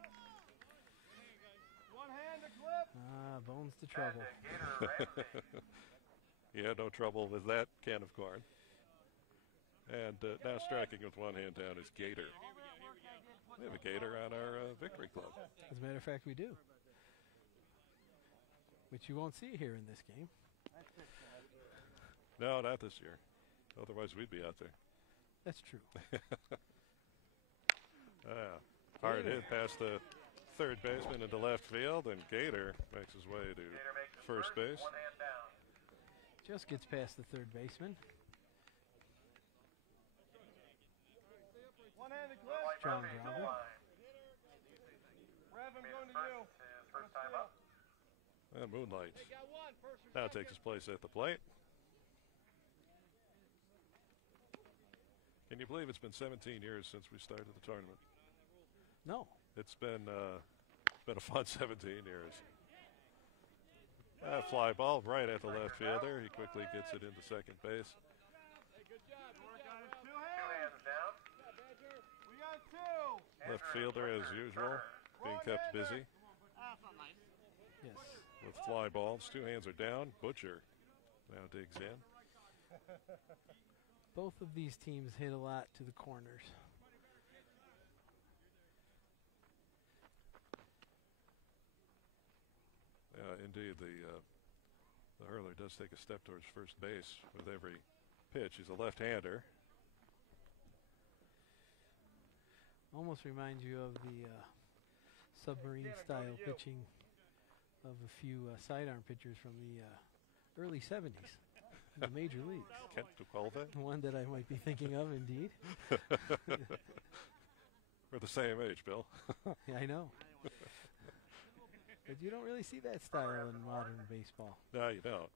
One hand, Eclipse. Bones to trouble. Yeah, no trouble with that can of corn. And now striking with one hand down is Gator. We have a Gator on our victory club. As a matter of fact, we do. Which you won't see here in this game. No, not this year. Otherwise, we'd be out there. That's true. Hard hit past the third baseman into left field, and Gator makes his way to first base. One hand down. Just gets past the third baseman. One hand, Eclipse. Strong Murphy to the grounder. line. Rev, I'm Made going his to you. his first time up. And Moonlight now takes his place at the plate. Can you believe it's been 17 years since we started the tournament? No. It's been a fun 17 years. Fly ball right at the left fielder. He quickly gets it into second base. Two hands down. We got two. Left fielder, as usual, being kept busy Yes. with fly balls. Two hands are down. Butcher now digs in. Both of these teams hit a lot to the corners. Indeed, the hurler does take a step towards first base with every pitch. He's a left-hander. Almost reminds you of the submarine-style pitching of a few sidearm pitchers from the early 70s in the major leagues. Kent Tukolva. One that I might be thinking of, indeed. We're the same age, Bill. Yeah, I know. But you don't really see that style in modern baseball. No, you don't.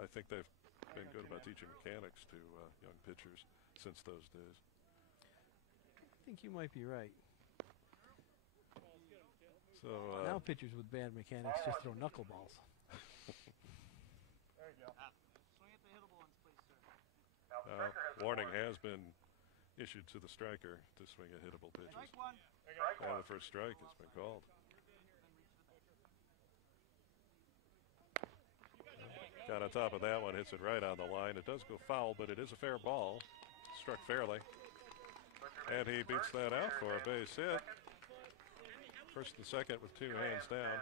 I think they've been good about teaching mechanics to young pitchers since those days. I think you might be right. So Now pitchers with bad mechanics just throw knuckleballs. There you go. Swing at the hittable ones, please, sir. Now the striker has the warning board. has been issued to the striker to swing at hittable pitches. Strike one. Strike And one. the first strike has been called. Got on top of that one, hits it right on the line. It does go foul, but it is a fair ball. Struck fairly. And he beats that out for a base hit. First and second with two hands down.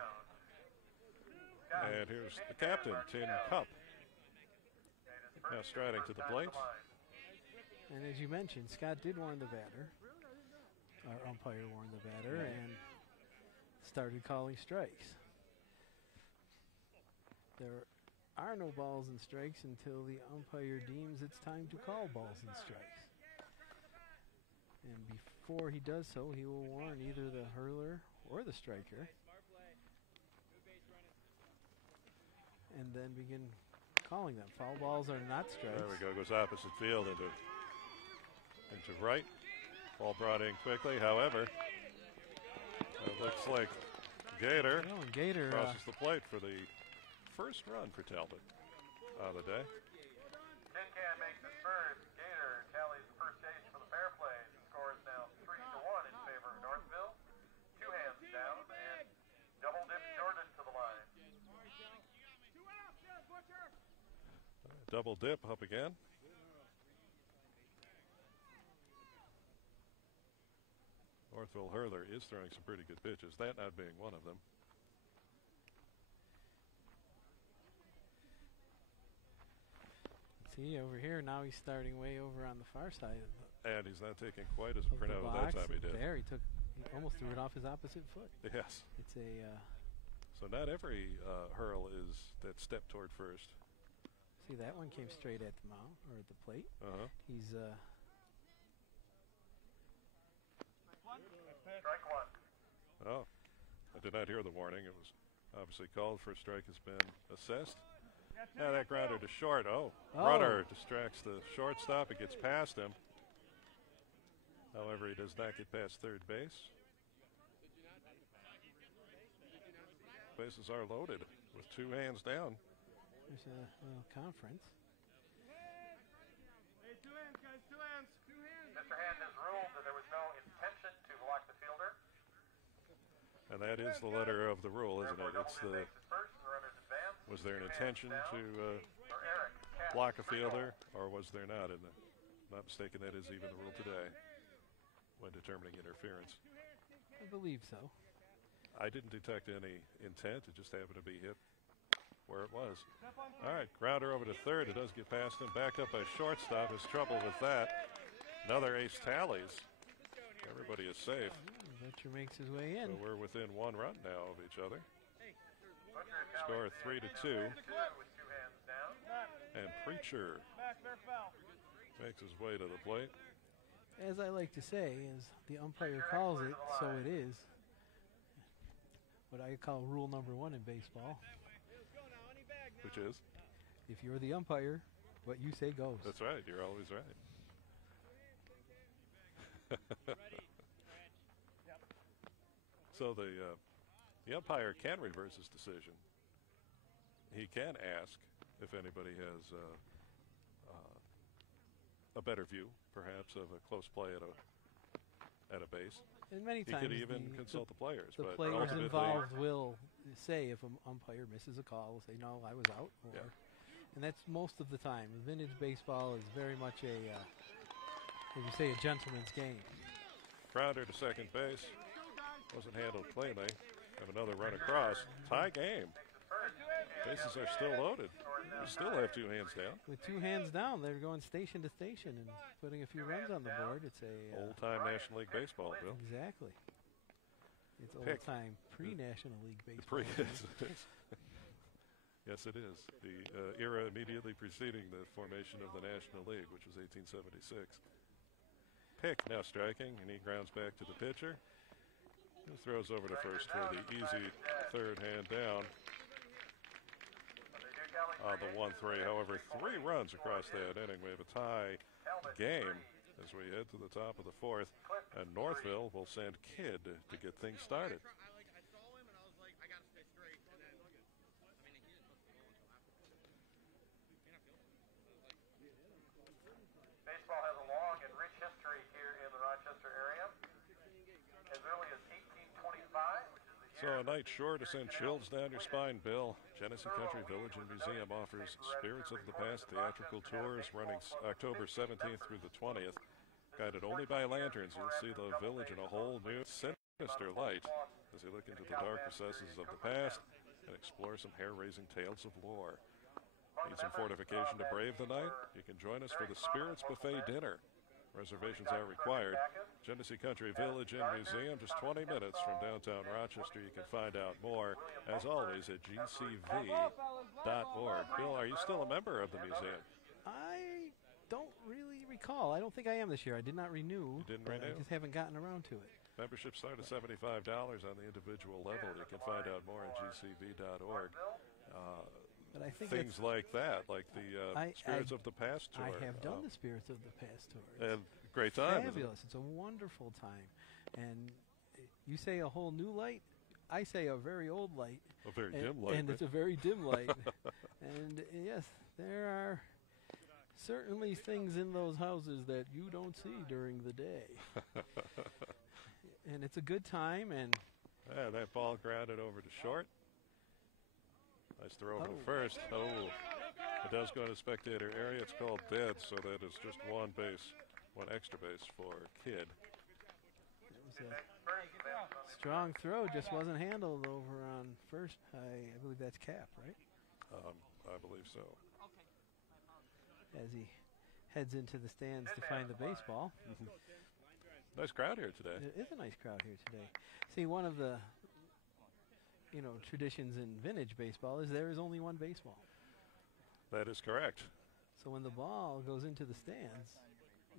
And here's the captain, Tin Cup. Now striding to the plate. And as you mentioned, Scott did warn the batter. Our umpire warned the batter and started calling strikes. There are no balls and strikes until the umpire deems it's time to call balls and strikes. And before he does so, he will warn either the hurler or the striker. And then begin calling them. Foul balls are not strikes. There we go, goes opposite field into right. Ball brought in quickly, however. It looks like Gator Oh, and Gator crosses the plate for the first run for Talbot on the day. Tin Can makes his first. Gator tallies the first chase for the fair play. The score is now 3-1 in favor of Northville. Two hands down and double dip Jordan to the line. Double dip up again. Northville hurler is throwing some pretty good pitches, that not being one of them. See, over here, now he's starting way over on the far side of And he's not taking quite as the pronounced box. that time he did. There, he almost threw it off his opposite foot. Yes. It's a, So not every hurl is that step toward first. see, that one came straight at the mound, or at the plate. Uh-huh. He's, Strike one. Oh, I did not hear the warning. It was obviously called. First strike has been assessed. Now that grounder to short. Oh, runner distracts the shortstop. It gets past him. However, he does not get past third base. Bases are loaded with two hands down. there's a little conference. Hey, two hands, guys, two hands. Two hands. Mr. Hand has ruled that there was no intention to block the fielder. And that is the letter of the rule, isn't it? It's the, First, the runners advance. was there an intention to For Eric, block a fielder, or was there not? And not mistaken, that is even the rule today when determining interference. I believe so. I didn't detect any intent. It just happened to be hit where it was. All right, grounder over to third. It does get past him. Backed up by shortstop. Has trouble with that. Another ace tallies. Everybody is safe. Butcher makes his way in. So we're within 1 run now of each other. Score 3-2. with 2 hands down. And Preacher Back, fair foul. makes his way to the plate. As I like to say, as the umpire calls it, so it is. What I call rule number 1 in baseball. Which is? If you're the umpire, what you say goes. That's right. You're always right. So the umpire can reverse his decision. He can ask if anybody has a better view, perhaps, of a close play at a base. And many He times could even consult the players. the but players ultimately, involved will say if an umpire misses a call, will say, no, I was out. Or, Yeah. And that's most of the time. Vintage baseball is very much a, as you say, a gentleman's game. Grounder to second base. Wasn't handled cleanly. Have another run across. Tie game. Bases are still loaded. We still have 2 hands down. With 2 hands down, they're going station to station and putting a few runs on the board. It's a Old-time National League Baseball, Bill. exactly. It's Pick. old-time pre-National League baseball. Yes, it is. The era immediately preceding the formation of the National League, which was 1876. Pick now striking, and he grounds back to the pitcher. He throws over to first for the easy third hand down. The 1-3. However, 3 runs across that inning. We have a tie game as we head to the top of the 4th, and Northville will send Kidd to get things started. Baseball has a long and rich history here in the Rochester area. As early as 1825, which is the So a night sure to send chills down your spine, Bill. Genesee Country Village and Museum offers Spirits of the Past theatrical tours running October 17th through the 20th. Guided only by lanterns, you'll see the village in a whole new sinister light as you look into the dark recesses of the past and explore some hair-raising tales of lore. Need some fortification to brave the night? You can join us for the Spirits Buffet dinner. Reservations are required. Genesee Country Village and Museum, just 20 minutes from downtown Rochester. You can find out more, as always, at gcv.org. Bill, are you still a member of the museum? I don't really recall. I don't think I am this year. I did not renew. You didn't but renew? I just haven't gotten around to it. Memberships start at $75 on the individual level. You can find out more at gcv.org. But I think Things like that, like the Spirits of the Past tour. I have done the Spirits of the Past tour. And great time. isn't it? Fabulous. It's a wonderful time. And you say a whole new light. I say a very old light. A very dim light. And it's a very dim light. And yes, there are certainly things in those houses that you don't see during the day. And it's a good time. And Yeah, that ball grounded over to short. Nice throw over to first. Oh, it does go into spectator area. It's called dead, so that is just 1 base, 1 extra base for Kidd. it was a strong throw, just wasn't handled over on first. I believe that's Cap, right? I believe so. As he heads into the stands to find the baseball. Nice crowd here today. It is a nice crowd here today. See, one of the traditions in vintage baseball is there is only 1 baseball. That is correct. So when the ball goes into the stands,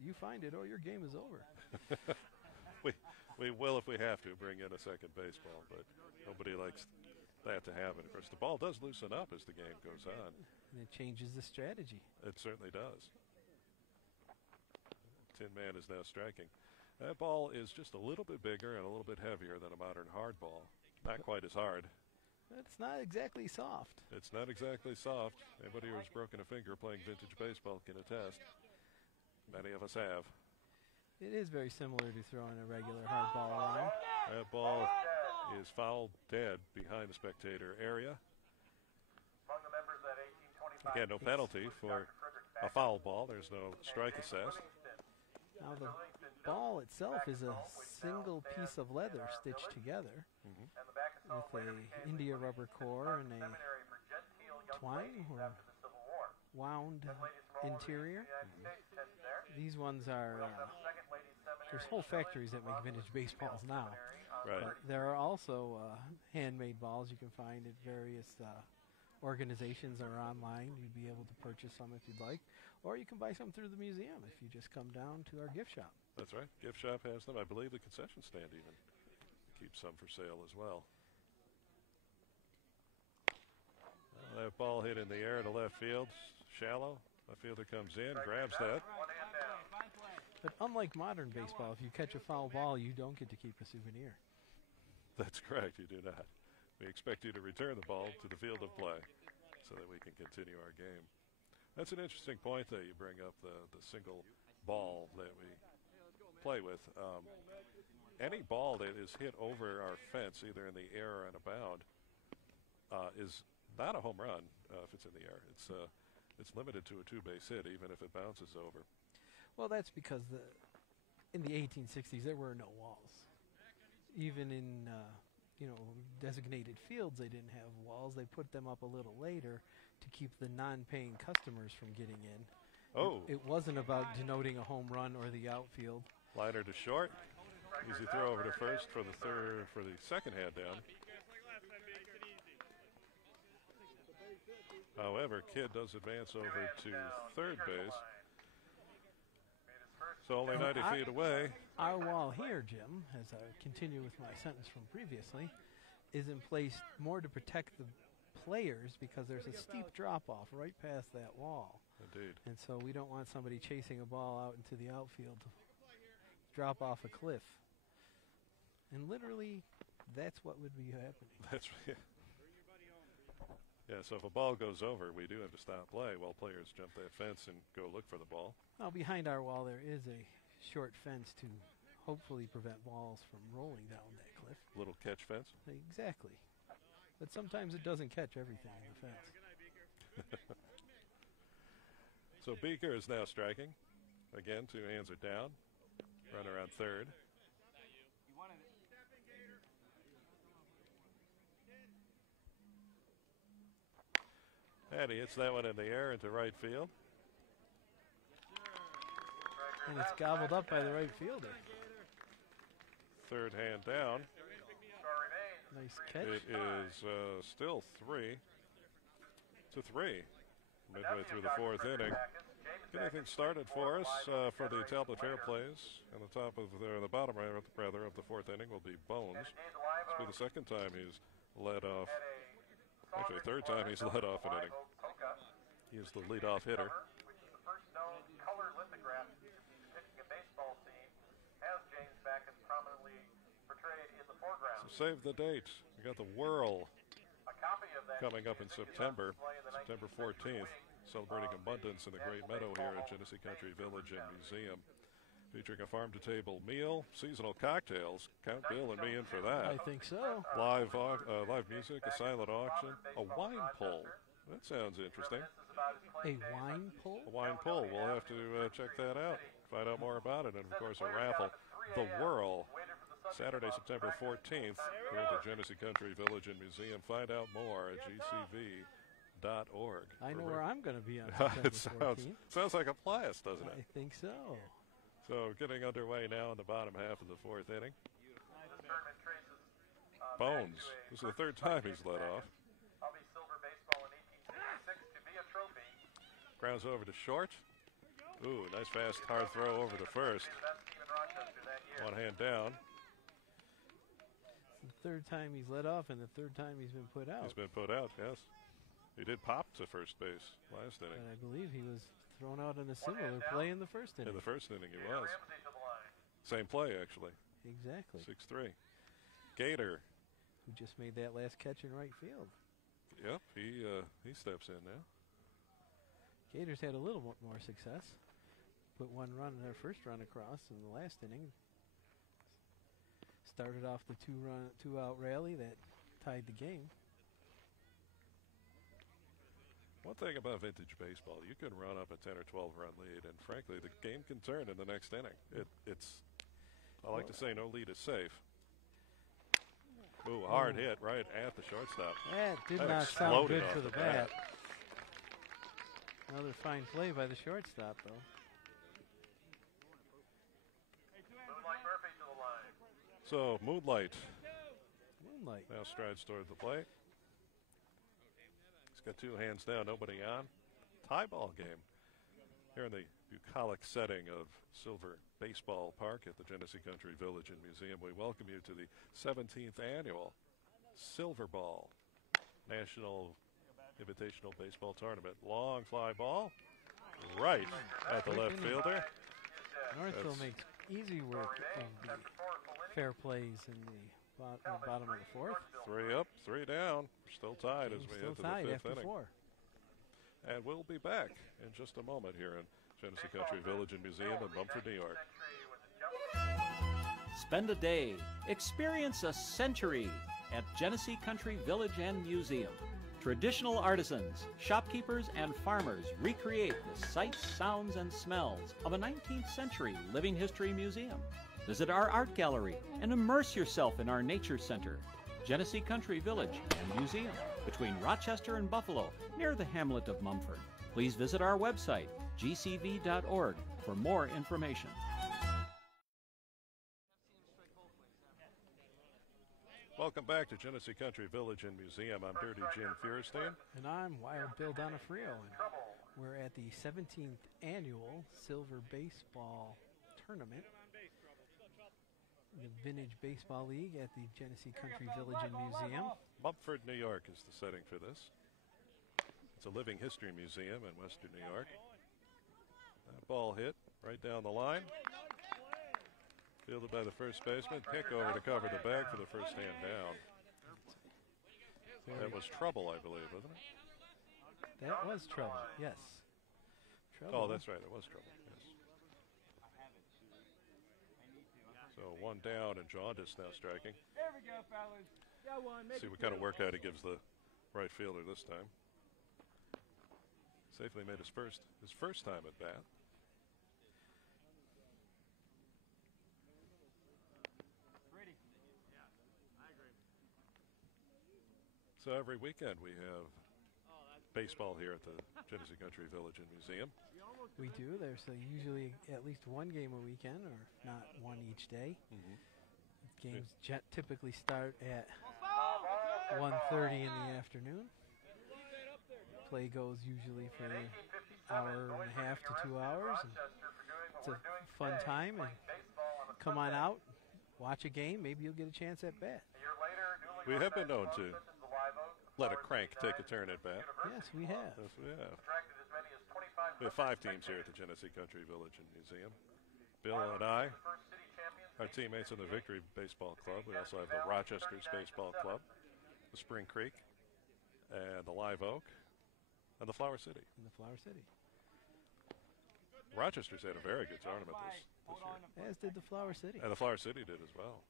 you find it, your game is over. We will, if we have to, bring in a second baseball, but nobody likes that to happen. Of course, the ball does loosen up as the game goes on. And it changes the strategy. It certainly does. Tin Man is now striking. That ball is just a little bit bigger and a little bit heavier than a modern hard ball. Not quite as hard. It's not exactly soft. It's not exactly soft. Anybody who's broken a finger playing vintage baseball can attest. Many of us have. It is very similar to throwing a regular hard ball around. That ball is foul dead behind the spectator area. Among the members at 1825, Again, no penalty for a foul ball. There's no strike assessed. Now the ball itself is a single piece of leather stitched together with a India rubber core and a twine or wound interior. These ones are, there's whole factories that make vintage baseballs now. Right. But there are also handmade balls you can find at various organizations or online. You'd be able to purchase some if you'd like. Or you can buy some through the museum if you just come down to our gift shop. That's right. Gift shop has them. I believe the concession stand even keeps some for sale as well. That ball hit in the air to left field. Shallow. Left fielder comes in, grabs that. But unlike modern baseball, if you catch a foul ball, you don't get to keep a souvenir. That's correct. You do not. We expect you to return the ball to the field of play so that we can continue our game. That's an interesting point that you bring up, the single ball that we play with. Any ball that is hit over our fence, either in the air or in a bound, is not a home run if it's in the air. It's limited to a two-base hit, even if it bounces over. Well, that's because in the 1860s there were no walls. Even in designated fields, they didn't have walls. They put them up a little later to keep the non-paying customers from getting in. Oh. It wasn't about denoting a home run or the outfield. Liner to short. Easy throw over to first for the second hand down. However, Kidd does advance over to third base. So only 90 feet away. Our wall here, Jim, as I continue with my sentence from previously, is in place more to protect the players because there's a steep drop-off right past that wall. Indeed. And so we don't want somebody chasing a ball out into the outfield to drop off a cliff. And literally, that's what would be happening. That's yeah, so if a ball goes over, we do have to stop play while players jump that fence and go look for the ball. Now, behind our wall, there is a short fence to hopefully prevent balls from rolling down that cliff. Little catch fence? Exactly. But sometimes it doesn't catch everything in the fence. So Beaker is now striking. Again, two hands are down. Runner on third. And he hits that one in the air into right field. And it's gobbled up by the right fielder. Third hand down. Nice catch. It is still 3-3. Midway through the fourth inning. Getting things started for us for the Talbot Fair Plays. And the bottom rather of the fourth inning will be Bones. This will be the second time he's led off. Actually, third time he's led off an inning. He is the leadoff hitter. Which is the first known color lithograph depicting a baseball scene, has James Backus prominently portrayed in the foreground. So save the date. We got the Whirl A copy of that coming up in September 14th, celebrating abundance in the Great Meadow here at Genesee Country Village and Museum. Featuring a farm-to-table meal, seasonal cocktails. Count Bill and me in for that. I think so. Live music, a silent auction, a wine pull. That sounds interesting. A wine pull? A wine pull. We'll have to check that out, find out more about it, and of course a raffle. The Whirl, Saturday, September 14th, here at the Genesee Country Village and Museum. Find out more at gcv.org. I know where I'm going to be on September 14th. Sounds like a blast, doesn't it? I think so. So getting underway now in the bottom half of the fourth inning. Bones. This is the third time he's led off. Grounds over to short. Ooh, nice fast hard throw over to first. One hand down. It's the third time he's led off and the third time he's been put out. He's been put out, yes. He did pop to first base last inning. But I believe he was thrown out in a similar play in the first inning. In the first inning he was. Same play, actually. Exactly. 6-3. Gator. Who just made that last catch in right field. Yep, he steps in now. Gator's had a little more success. put one run, their first run across in the last inning. Started off the two-out rally that tied the game. One thing about vintage baseball, you can run up a 10 or 12 run lead, and frankly, the game can turn in the next inning. I like to say no lead is safe. Ooh, hard hit right at the shortstop. That did That not sound good exploded for off the the bat. bat. Another fine play by the shortstop, though. Moonlight Murphy to the line. So, Moonlight Moonlight. now strides toward the plate. He's got two hands down, nobody on. Tie ball game here in the bucolic setting of Silver Baseball Park at the Genesee Country Village and Museum. We welcome you to the 17th annual Silver Ball National Invitational Baseball Tournament. Long fly ball right at the left fielder. Northville makes easy work of the fair plays in the bottom of the fourth. 3 up, 3 down. We're still tied as Game's we still enter the tied fifth after inning. 4. And we'll be back in just a moment here in Genesee Country Village and Museum in Mumford, New York. Spend a day, experience a century at Genesee Country Village and Museum. Traditional artisans, shopkeepers, and farmers recreate the sights, sounds, and smells of a 19th century living history museum. Visit our art gallery and immerse yourself in our nature center, Genesee Country Village and Museum, between Rochester and Buffalo, near the hamlet of Mumford. Please visit our website, gcv.org, for more information. Welcome back to Genesee Country Village and Museum. I'm Dirty Jim Fierstein. And I'm Wild Bill Donofrio. And we're at the 17th annual Silver Baseball Tournament, the Vintage Baseball League at the Genesee Country Village and Museum. Mumford, New York is the setting for this. It's a living history museum in western New York. That ball hit right down the line. Fielded by the first baseman. Pick over to cover the bag for the first hand down. That was trouble, I believe, wasn't it? That was trouble, yes. Oh, that's right. It was trouble, yes. So 1 down, and Jaundice now striking. There we go, fellas. Got one. See what kind of workout he gives the right fielder this time. Safely made his first time at bat. So every weekend we have baseball here at the Genesee Country Village and Museum. We do. There's usually at least one game a weekend, or not one each day. Games typically start at 1:30 in the afternoon. Play goes usually for an hour and a half to 2 hours. And it's a fun time. And come on out, watch a game. Maybe you'll get a chance at bat. We have been known to let a crank take a turn at bat. Yes, we have. Yes, we have. We have 5 teams here at the Genesee Country Village and Museum. Bill and I are teammates in the Victory Baseball Club. We also have the Rochester's Baseball Club, the Spring Creek, and the Live Oak, and the Flower City. In the Flower City. Rochester's had a very good tournament this year. As did the Flower City. And the Flower City did as well.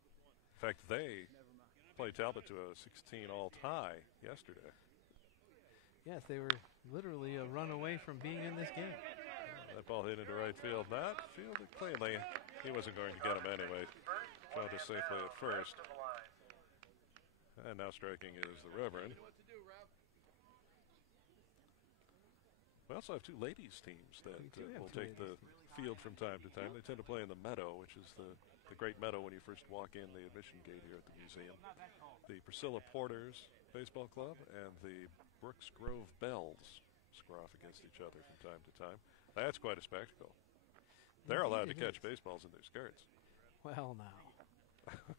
In fact, they played Talbot to a 16-all tie yesterday. Yes, they were literally a run away from being in this game. That ball hit into right field. Not fielded cleanly. He wasn't going to get him anyway. Found it safely at first. And now striking is the Reverend. We also have 2 ladies teams that will take the field from time to time. They tend to play in the meadow, which is the great meadow when you first walk in the admission gate here at the museum. The Priscilla Porters Baseball Club and the Brooks Grove Bells square off against each other from time to time. That's quite a spectacle. They're allowed to catch baseballs in their skirts. Well, now,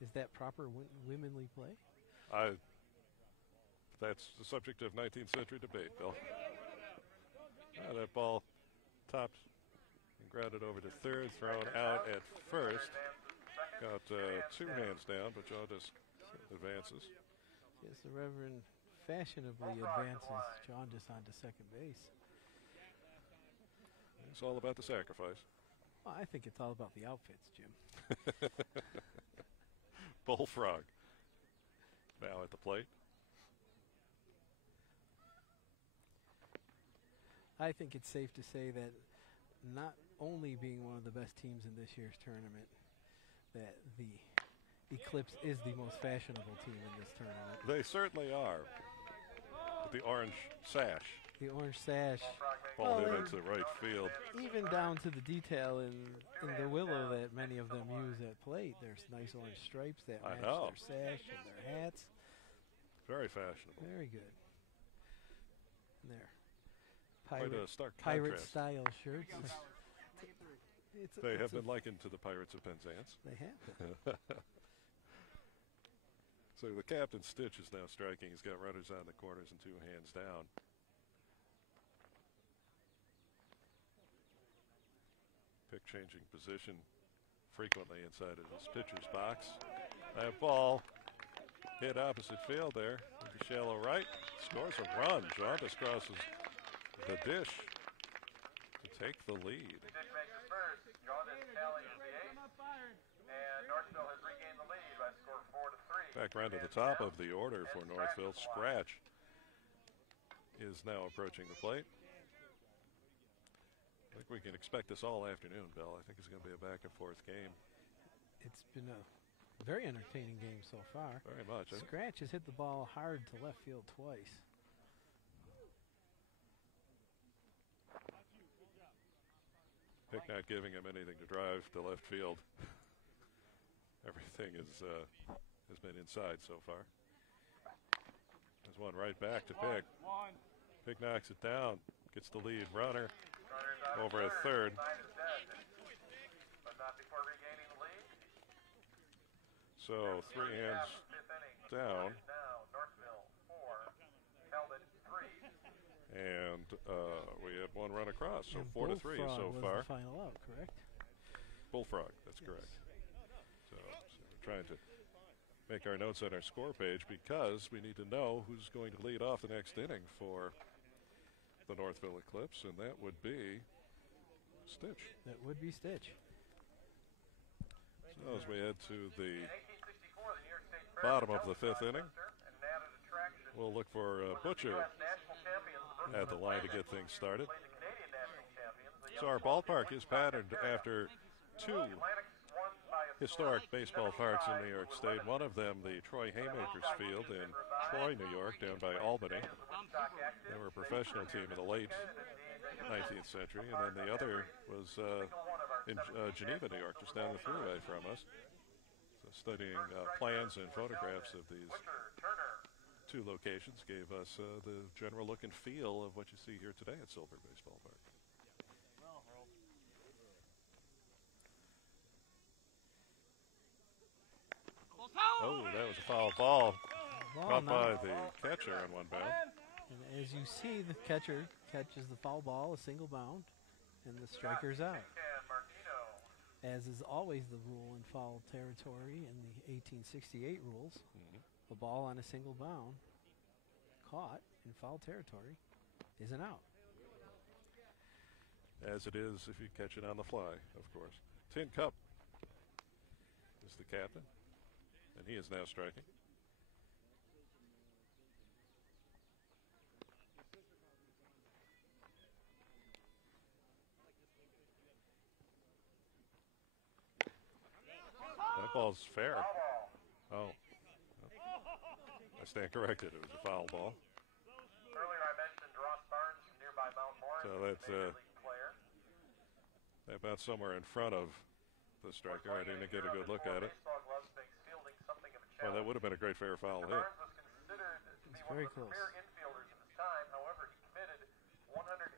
is that proper womenly play? That's the subject of 19th century debate, Bill. That ball topped and grounded over to third, thrown out at first. Got 2 hands down, but Jaundice advances. Yes, the Reverend fashionably advances Jaundice onto second base. It's all about the sacrifice. Well, I think it's all about the outfits, Jim. Bullfrog now at the plate. I think it's safe to say that not only being one of the best teams in this year's tournament, that the Eclipse is the most fashionable team in this tournament. They certainly are. With the orange sash. The orange sash. Ball hit into right field. Even down to the detail in the willow that many of them use at plate. There's nice orange stripes that match their sash and their hats. Very fashionable. Very good. And there. Quite a stark pirate contrast. style shirts. They have been likened to the Pirates of Penzance. They have been. So the captain Stitch is now striking. He's got runners on the corners and 2 hands down. Pick changing position frequently inside of his pitcher's box. That ball hit opposite field there. Into shallow right. Scores a run. Jauntis crosses the dish to take the lead. Dish makes his first. Jauntis tallies the eighth. And Northville has regained the lead by a score of 4-3. Back round to the top of the order for Northville. Scratch is now approaching the plate. I think we can expect this all afternoon, Bill. I think it's going to be a back and forth game. It's been a very entertaining game so far. Very much. Scratch has hit the ball hard to left field twice. Pick not giving him anything to drive to left field. Everything has been inside so far. There's one right back to Pick. Pick knocks it down, gets the lead runner over a third. But not before regaining the lead. So 3 hands down. Now Northville 4, Talbot 3. And we have 1 run across, so And 4-3 so was far. The final out, correct? Bullfrog, that's correct. So we're trying to make our notes on our score page because we need to know who's going to lead off the next inning for the Northville Eclipse, and that would be Stitch. That would be Stitch. So as we head to the bottom of the 5th inning, we'll look for Butcher at the line to get things started. So our ballpark is patterned after 2 historic baseball parks in New York State. One of them, the Troy Haymakers Field in Troy, New York, down by Albany. They were a professional team in the late 19th century. And then the other was in Geneva, New York, just down the freeway from us. So studying plans and photographs of these 2 locations gave us the general look and feel of what you see here today at Silver Baseball Park. Oh, that was a foul ball caught by the catcher on 1 bound. And as you see, the catcher catches the foul ball, a single bound, and the striker's out. As is always the rule in foul territory in the 1868 rules, a ball on a single bound caught in foul territory is an out. As it is if you catch it on the fly, of course. Tin Cup is the captain, and he is now striking. That ball's fair. Oh. I stand corrected. It was a foul ball. Earlier I mentioned Ross Barnes from nearby Mount Morris. So that's player. That bounced somewhere in front of the striker. I didn't get a good look at it. Well, that would have been a great fair foul hit. Barnes was considered to be one very of the close. premier infielders of his time. However, he committed 189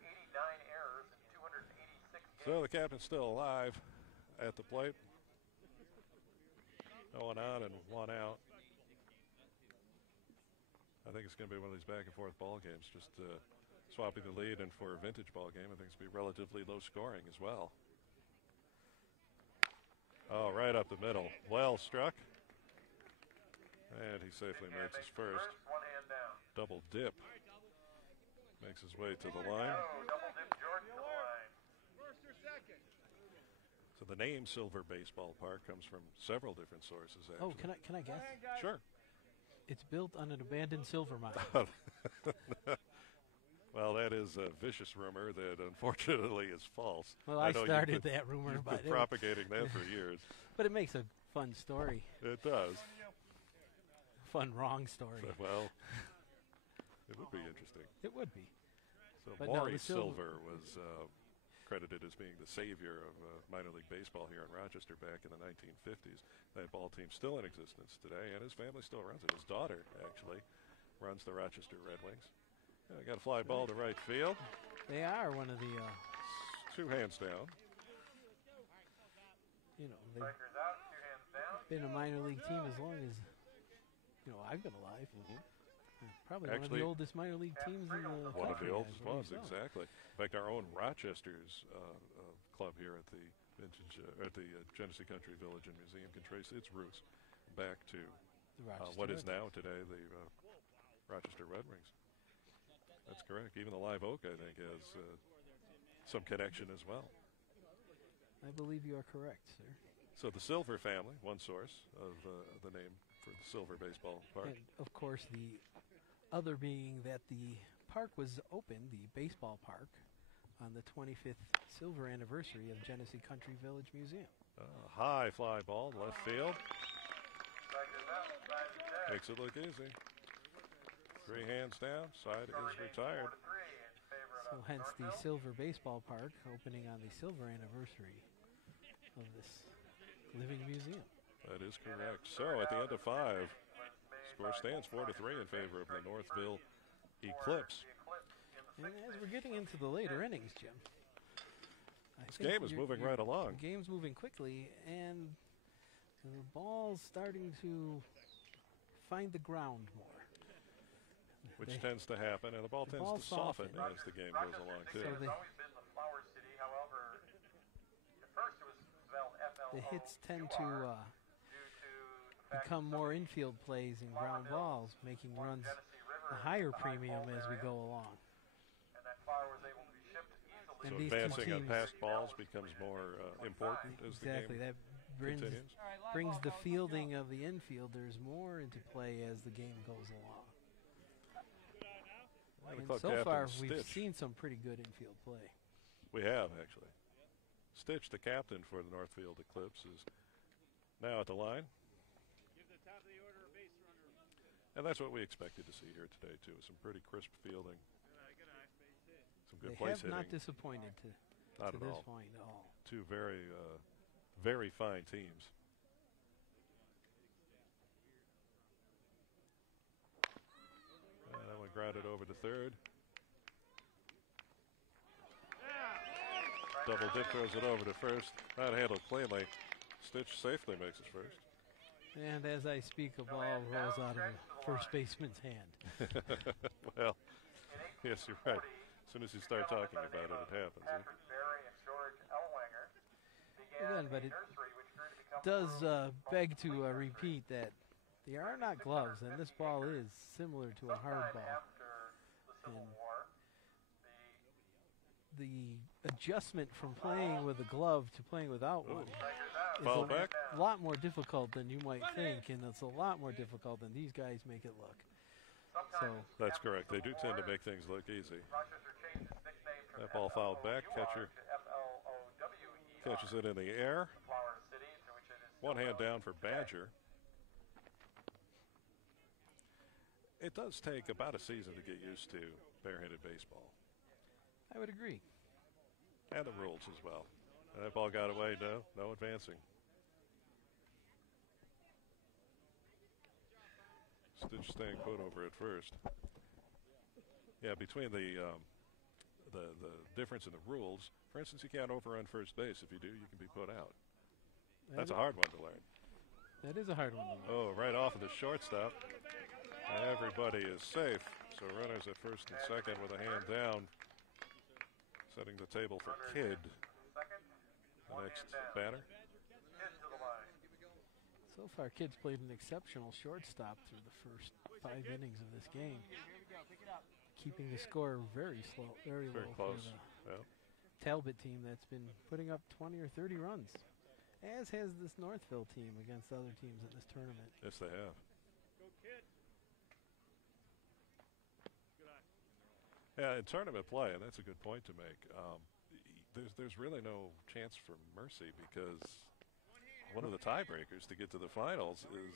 errors in 286 games. So the captain's still alive at the plate. No one on and 1 out. I think it's going to be one of these back and forth ball games, just swapping the lead, and for a vintage ball game, I think it's going to be relatively low scoring as well. Oh, right up the middle. Well struck. And he safely makes his first. 1 hand down. Double dip. Makes his way to the line. Double dip Jordan to the line. So the name Silver Baseball Park comes from several different sources, actually. Oh, can I guess? Sure. It's built on an abandoned silver mine. Well, that is a vicious rumor that unfortunately is false. Well, I know started that rumor, you've but been propagating that for years. But it makes a fun story. It does. Fun wrong story. Well, it would be interesting. It would be. So But no, Maurice the Silver was credited as being the savior of minor league baseball here in Rochester back in the 1950s. That ball team's still in existence today, and his family still runs it. His daughter, actually, runs the Rochester Red Wings. Got a fly ball to right field. They are one of the, 2 hands down. you know, Strikers out, 2 hands down. they've been a minor league team as long as, you know, I've been alive. Probably Actually, one of the oldest minor league teams in the country. One of the I oldest believe ones, so. exactly. In fact, our own Rochester's club here at the Genesee Country Village and Museum can trace its roots back to The Rochester what is Red now today the Rochester Red Wings. That's correct. Even the Live Oak, I think, has some connection as well. I believe you are correct, sir. So the Silver family, one source of the name for the Silver Baseball Park. And, of course, the other being that the park was opened, the baseball park, on the 25th silver anniversary of Genesee Country Village Museum. High fly ball, left field. Strikers out, side is dead. Makes it look easy. 3 hands down, side is retired. 4-3 in favor So of hence the Northville. Silver Baseball Park opening on the silver anniversary of this living museum. That is correct. So at the end of 5, score stands 4-3 in favor of the Northville Eclipse. And as we're getting into the later innings, Jim, This game is moving right along. The game's moving quickly, and the ball's starting to find the ground more. The Which tends to happen, and the ball tends to soften soften. as the game goes along, too. Rochester has always been the Flower City. However, at first it was spelled F-L-O-U-R. The hits tend to due to the fact become that more some of infield plays and ground balls, making runs Genesee River a higher is a high premium fault as we area, go along. and that flower was able to be shipped easily. And So these two advancing on teams- past balls becomes more important as the Exactly, game that brings continues. the fielding of the infielders more into play as the game goes along. And the And club so captain, far, we've Stitch. seen some pretty good infield play. We have, actually. Stitch, the captain for the Northfield Eclipse, is now at the line. And that's what we expected to see here today, too. Some pretty crisp fielding. Some good They place have not hitting. disappointed to Not at this all. point at all. 2 very, very fine teams. And that one grounded over to third. Double dip throws it over to first. Not handled cleanly. Stitch safely makes his first. And as I speak, a ball rolls out of the first baseman's hand. Well, yes, you're right. As soon as you start talking about it, it happens. Eh? Patrick Berry and George Ellwanger began Again, but a it nursery which grew to become does the world's beg most to complete repeat that they are not gloves, and this ball is similar to a hard Sometime ball. after the Civil And War, the adjustment from playing with a glove to playing without one is Foul a back. lot more difficult than you might think, and it's a lot more difficult than these guys make it look. So That's correct. They do tend to make things look easy. Rochester changed its nickname from That ball fouled back. Catcher to F-L-O-W-E-R, catches it in the air. Flower City, to which it is One still hand known down for today. Badger. It does take about a season to get used to barehanded baseball. I would agree. And the rules as well. And that ball got away. No advancing. Stitch staying put over at first. Yeah, between the difference in the rules, for instance, you can't overrun first base. If you do, you can be put out. That's a hard one to learn. That is a hard one. Oh, right off of the shortstop. Everybody is safe. So runners at first and second with a hand down. Setting the table for Kidd, Second, the one next hand down. batter. Kidd to the line. So far, Kidd's played an exceptional shortstop through the first 5 innings of this game, keeping the score very slow, very Very low close. for the Yeah. Talbot team that's been putting up 20 or 30 runs. as has this Northville team against other teams in this tournament. Yes, they have. Yeah, in tournament play, and that's a good point to make. There's really no chance for mercy because one of the tiebreakers to get to the finals is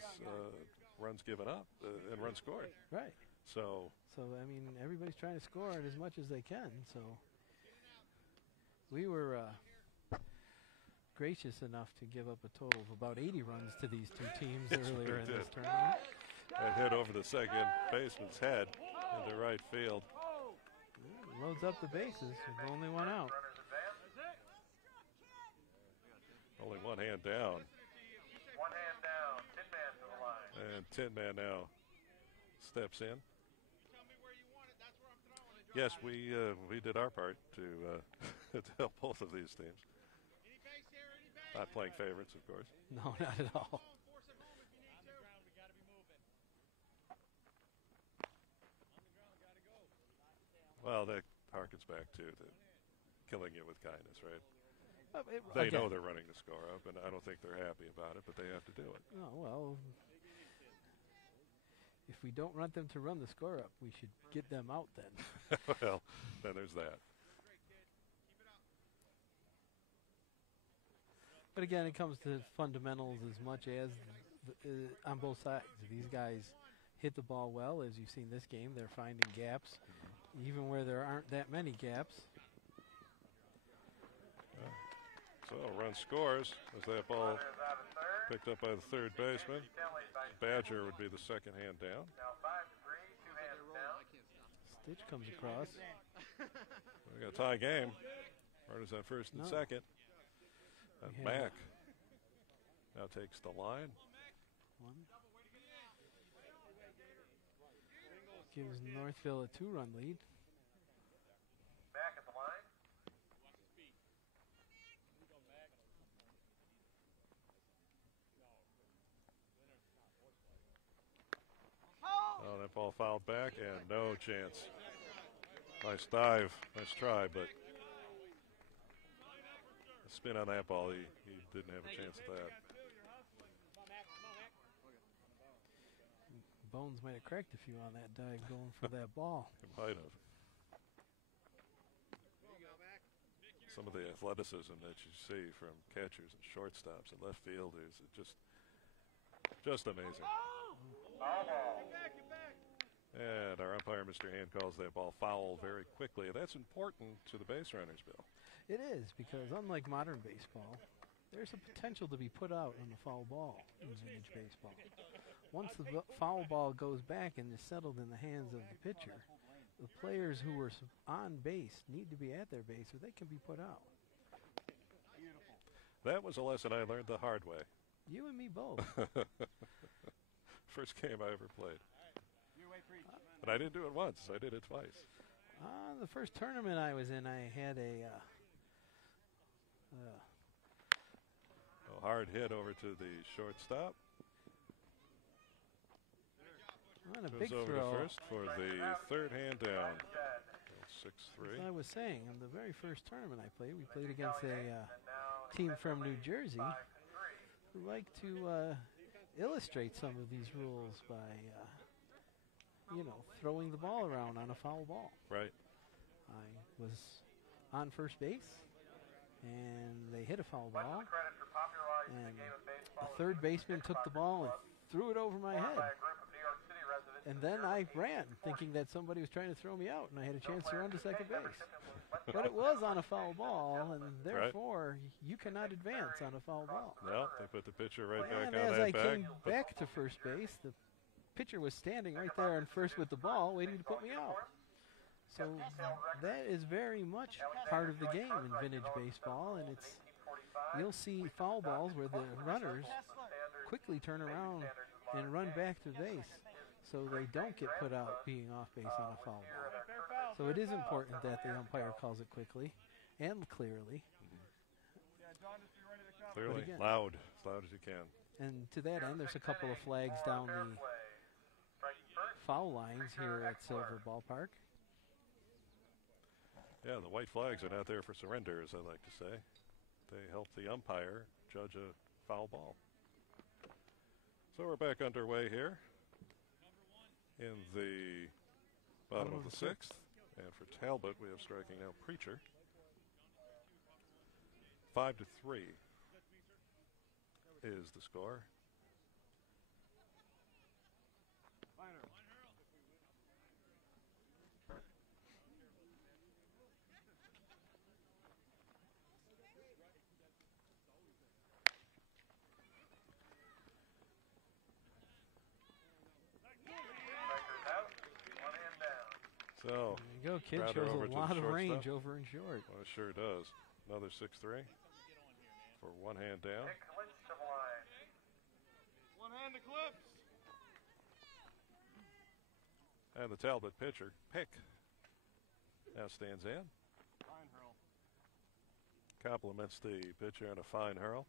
runs given up and runs scored. Right. So I mean, everybody's trying to score it as much as they can. So we were gracious enough to give up a total of about 80 runs to these two teams earlier in this tournament. That hit over the second baseman's head into right field. Loads up the bases with only one out. Only one hand down. One hand down. Tin Man to the line. And Tin Man now steps in. Yes, we did our part to to help both of these teams. Not playing favorites, of course. No, not at all. Well, that harkens back to the killing it with kindness, right? They know they're running the score up, and I don't think they're happy about it, but they have to do it. Oh, well, if we don't want them to run the score up, we should get them out then. Well, then there's that. But again, it comes to fundamentals as much as on both sides. These guys hit the ball well, as you've seen this game. They're finding gaps, even where there aren't that many gaps. So run scores as that ball picked up by the third baseman. Badger would be the second hand down. Now 5-3, 2 hands down. Stitch comes across. We got a tie game. Runners on first and second. And Mack now takes the line. One. Gives Northville a 2-run lead. Back at the line. Oh, that ball fouled back and no chance. Nice dive, nice try, but the spin on that ball, he didn't have a chance at that. Bones might have cracked a few on that dive going for that ball. He might have. Some of the athleticism that you see from catchers and shortstops and left fielders, it's just amazing. And our umpire, Mr. Hand, calls that ball foul very quickly. That's important to the base runners, Bill. It is, because unlike modern baseball, there's a potential to be put out on the foul ball in vintage baseball. Once the foul ball goes back and is settled in the hands of the pitcher, the players who were on base need to be at their base or they can be put out. That was a lesson I learned the hard way. You and me both. First game I ever played. And I didn't do it once. I did it twice. The first tournament I was in, I had a hard hit over to the shortstop. on a Goes big over throw. to first for the third hand down. 6-3. As I was saying, in the very first tournament I played, we played against a team from New Jersey who like to illustrate some of these rules by, throwing the ball around on a foul ball. Right. I was on first base, and they hit a foul ball, and a third baseman took the ball and threw it over my head. And then I ran, thinking that somebody was trying to throw me out, and I had a chance to run to second base. But it was on a foul ball, and therefore you cannot advance on a foul ball. No, they put the pitcher right back And on as that I bag. came back to first base, the pitcher was standing right there on first with the ball, waiting to put me out. So that is very much part of the game in vintage baseball, and you'll see foul balls where the runners quickly turn around and run back to base, so they don't get put out being off base on a foul ball. So it is important that the umpire calls it quickly and clearly. Clearly, again, loud, as loud as you can. And to that end, there's a couple of flags down the foul lines here at Silver Ballpark. Yeah, the white flags are not there for surrender, as I like to say. they help the umpire judge a foul ball. So we're back underway here in the bottom of the sixth. And for Talbot, we have striking out Preacher. 5-3 is the score. So, there you go. Kid shows a lot of range over and short. Well, it sure does. Another 6-3 for one hand down. Eclipse to the line. One hand Eclipse. And the Talbot pitcher, Pick, now stands in. Fine hurl. Compliments the pitcher on a fine hurl.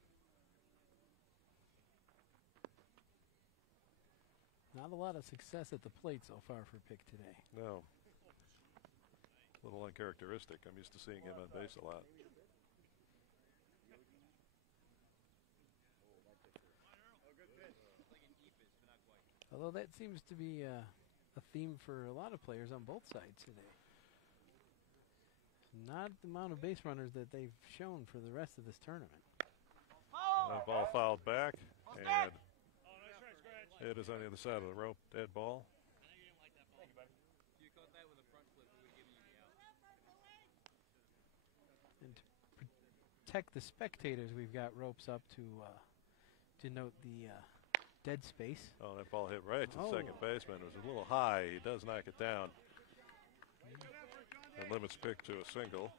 Not a lot of success at the plate so far for Pick today. No. A little uncharacteristic. I'm used to seeing him on base a lot. Although that seems to be a theme for a lot of players on both sides today. Not the amount of base runners that they've shown for the rest of this tournament. That ball fouled back, and it is on the other side of the rope. Dead ball. And to protect the spectators, we've got ropes up to denote the dead space. Oh, that ball hit right to the second baseman. It was a little high. He does knock it down. And limits Pick to a single.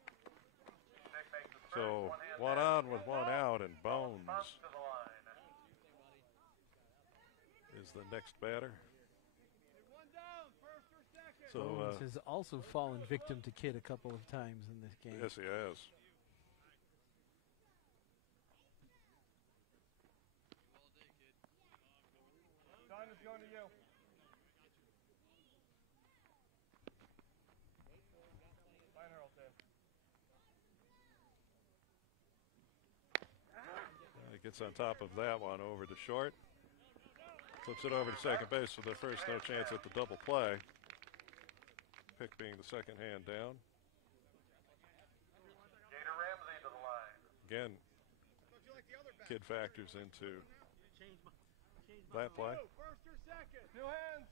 So one on with one out, and Bones is the next batter. So Bones has also fallen victim to Kid a couple of times in this game. Yes, he has. Time is going to you. Fine hurl, Ted. He gets on top of that one over to short. Flips it over to second base for the first, no chance at the double play. Pick being the second hand down. Gator Ramsey to the line. Again, Kid factors into that play. First or second. Two hands.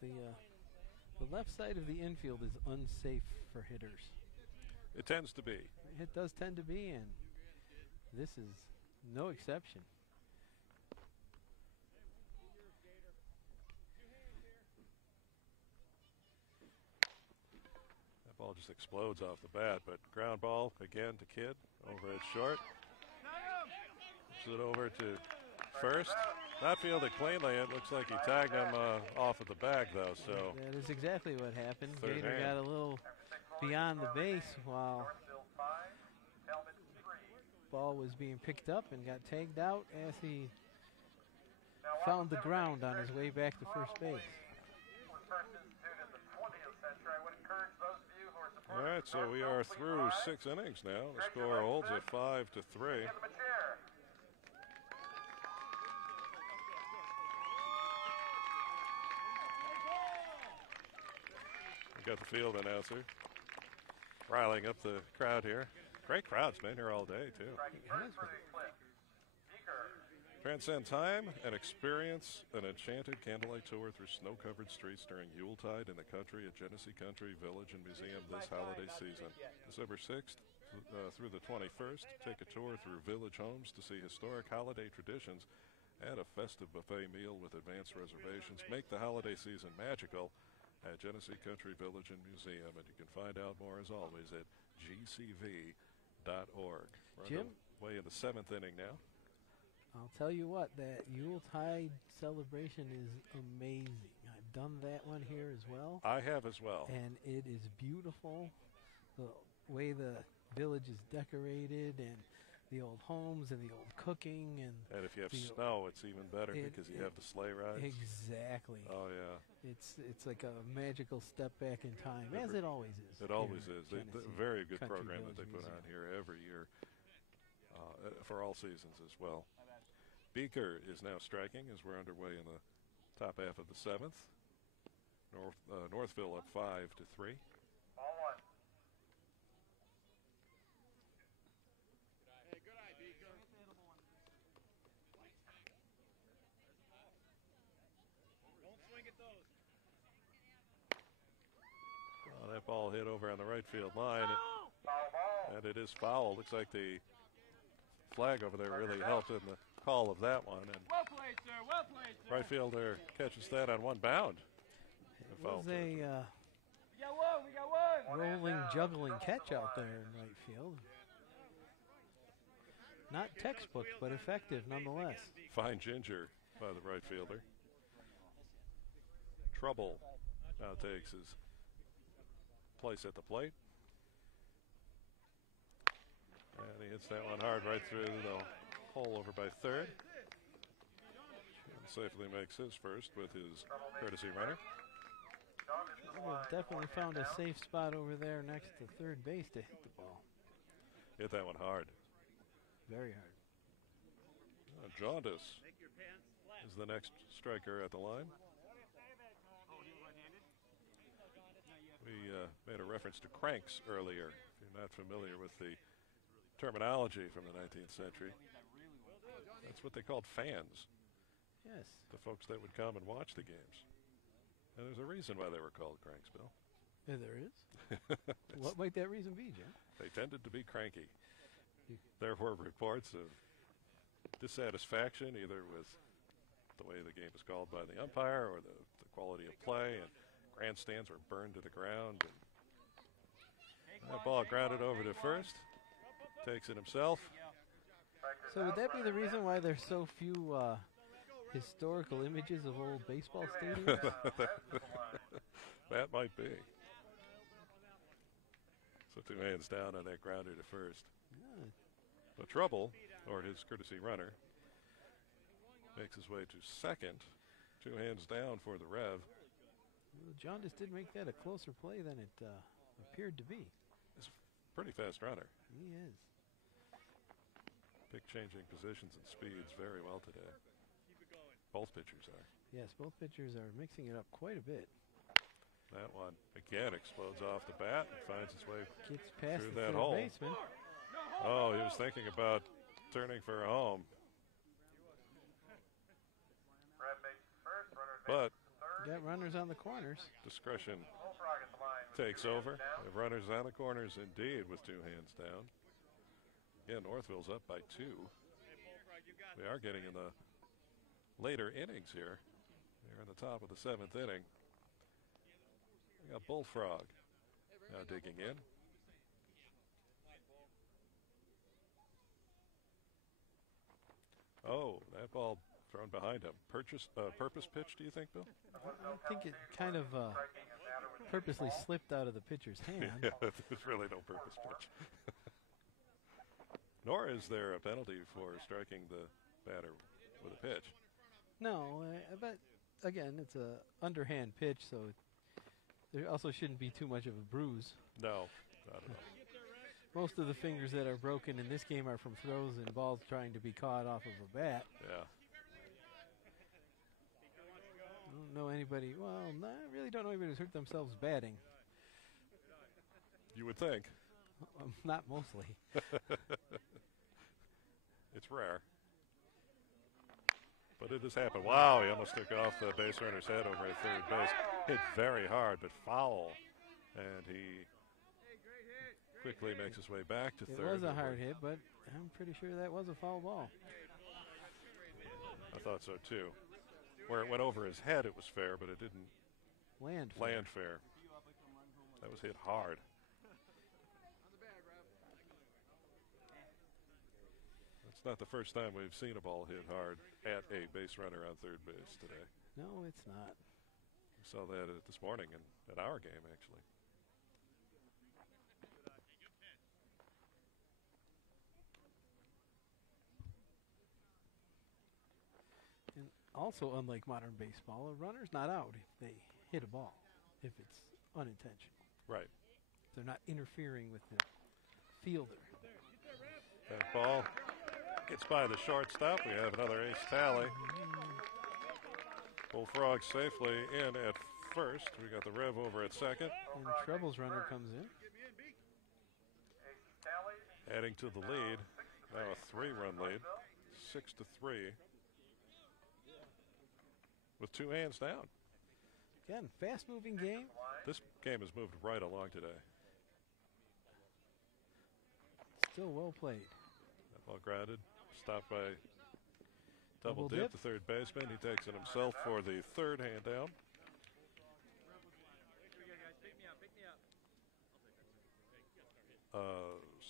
Yes, the left side of the infield is unsafe for hitters. It tends to be. It does tend to be, and this is no exception. That ball just explodes off the bat, but ground ball again to Kid over at short. Puts it over to first. Not fielded cleanly. It looks like he tagged him off of the bag, though. So that is exactly what happened. Third Gator hand. got a little beyond the base while Northville 5, Talbot 3. ball was being picked up and got tagged out as he Now, found the ground on his way back to first base. was first instituted in the 20th century. I would encourage those of you who are supporters all right, of so we are Northville, through please 6 innings now. The score holds at 5-3. rise. Give them a chair. We got the field announcer riling up the crowd here. Great crowd's been here all day, too. Striking first for the Eclipse. Beaker. Transcend time and experience an enchanted candlelight tour through snow-covered streets during Yuletide in the country at Genesee Country Village and Museum this holiday season. December 6th through the 21st, take a tour through village homes to see historic holiday traditions and a festive buffet meal with advanced reservations. Make the holiday season magical at Genesee Country Village and Museum, and you can find out more, as always, at gcv.org. We're Jim? way in the 7th inning now. I'll tell you what, that Yuletide celebration is amazing. I've done that one here as well. I have as well. And it is beautiful, the way the village is decorated and the old homes and the old cooking. And if you have the- snow, it's even better because you have the sleigh rides. Exactly. Oh, yeah. It's like a magical step back in time, as it always is. It here always at is. They, Genesee very good Country program that Village they put Museum. on here every year. for all seasons as well. Beaker is now striking as we're underway in the top half of the 7th. Northville up 5-3. Ball one. Well, that ball hit over on the right field line, Foul ball. and it is foul. Looks like the flag over there really helped in the call of that one. And Well played, sir. Well played, sir. right fielder catches that on one bound. It was a We got one. We got one. rolling, juggling catch out there in right field. Not textbook, but effective nonetheless. Fine ginger by the right fielder. Trouble now takes his place at the plate. And he hits that one hard right through the hole over by third. And safely makes his first with his courtesy runner. Well, definitely found a safe spot over there next to third base to hit the ball. Hit that one hard. Very hard. Jaundice is the next striker at the line. We made a reference to cranks earlier. If you're not familiar with the terminology from the 19th century, that's what they called fans, Yes. the folks that would come and watch the games. And there's a reason why they were called cranks, Bill. Yeah, there is. What might that reason be, Jim? They tended to be cranky. There were reports of dissatisfaction either with the way the game is called by the umpire or the quality of play, and grandstands were burned to the ground. And that ball grounded over to first. Takes it himself. So would that be the reason why there's so few historical images of old baseball stadiums? That might be. So 2 hands down on that grounder to first. Yeah. But Trouble, or his courtesy runner, makes his way to second. 2 hands down for the Rev. Well, John just did make that a closer play than it appeared to be. He's a pretty fast runner. He is. Pick changing positions and speeds very well today. Both pitchers are. Yes, both pitchers are mixing it up quite a bit. That one again explodes off the bat and finds its way Gets past through the that third hole. baseman. Oh, he was thinking about turning for a home. Brad makes first. Runner But third. Got runners on the corners. Bullfrog discretion at the line. with takes 2 hands over. down. The runners on the corners indeed with 2 hands down. Again, Northville's up by 2. We are getting in the later innings here. They're in the top of the 7th inning. We got Bullfrog now digging in. Oh, that ball thrown behind him. Purpose pitch, do you think, Bill? I think it kind of purposely slipped out of the pitcher's hand. Yeah, there's really no purpose pitch. Nor is there a penalty for striking the batter with a pitch. No, but again, it's a underhand pitch, so there also shouldn't be too much of a bruise. No, not at all. Most of the fingers that are broken in this game are from throws and balls trying to be caught off of a bat. Yeah. I don't know anybody. Well, I really don't know anybody who's hurt themselves batting. You would think. Not mostly. It's rare. But it has happened. Wow, he almost took off the base runner's head over at third base. Hit very hard, but foul. And he quickly makes his way back to It third. was a hard hit, but I'm pretty sure that was a foul ball. I thought so, too. Where it went over his head, it was fair, but it didn't Land. land fair. That was hit hard. It's not the first time we've seen a ball hit hard at a base runner on third base today. No, it's not. We saw that this morning at our game, actually. And also, unlike modern baseball, a runner's not out if they hit a ball, if it's unintentional. Right. They're not interfering with the fielder. That ball Gets by the shortstop. We have another ace tally. Bullfrog safely in at first. We got the Rev over at second. And the Trebles runner comes in. Adding to the lead. Now a 3-run lead. 6-3. With 2 hands down. Again, fast-moving game. This game has moved right along today. Still well played. That ball grounded. Stopped by double dip, the third baseman. He takes it himself for the 3rd hand down.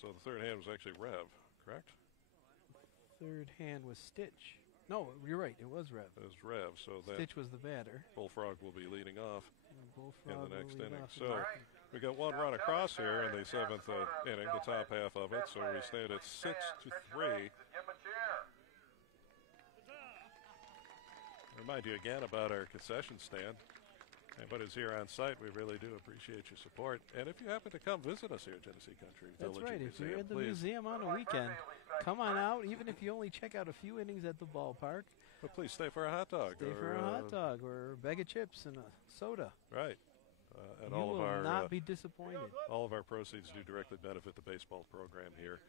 So the 3rd hand was actually Rev, correct? 3rd hand was Stitch. No, you're right. It was Rev. It was Rev. So that Stitch was the batter. Bullfrog will be leading off in the next inning. Off. So we got 1 run across here in the 7th inning, the top half of it. So we stand at 6-3. Remind you again about our concession stand. Anybody's here on site, we really do appreciate your support. And if you happen to come visit us here at Genesee Country That's Village right. Museum, If you're in the please, museum on a weekend, come on out. Even if you only check out a few innings at the ballpark. but please stay for a hot dog. Stay for a hot dog or a bag of chips and a soda. Right. And You all of will our not be disappointed. all of our proceeds do directly benefit the baseball program here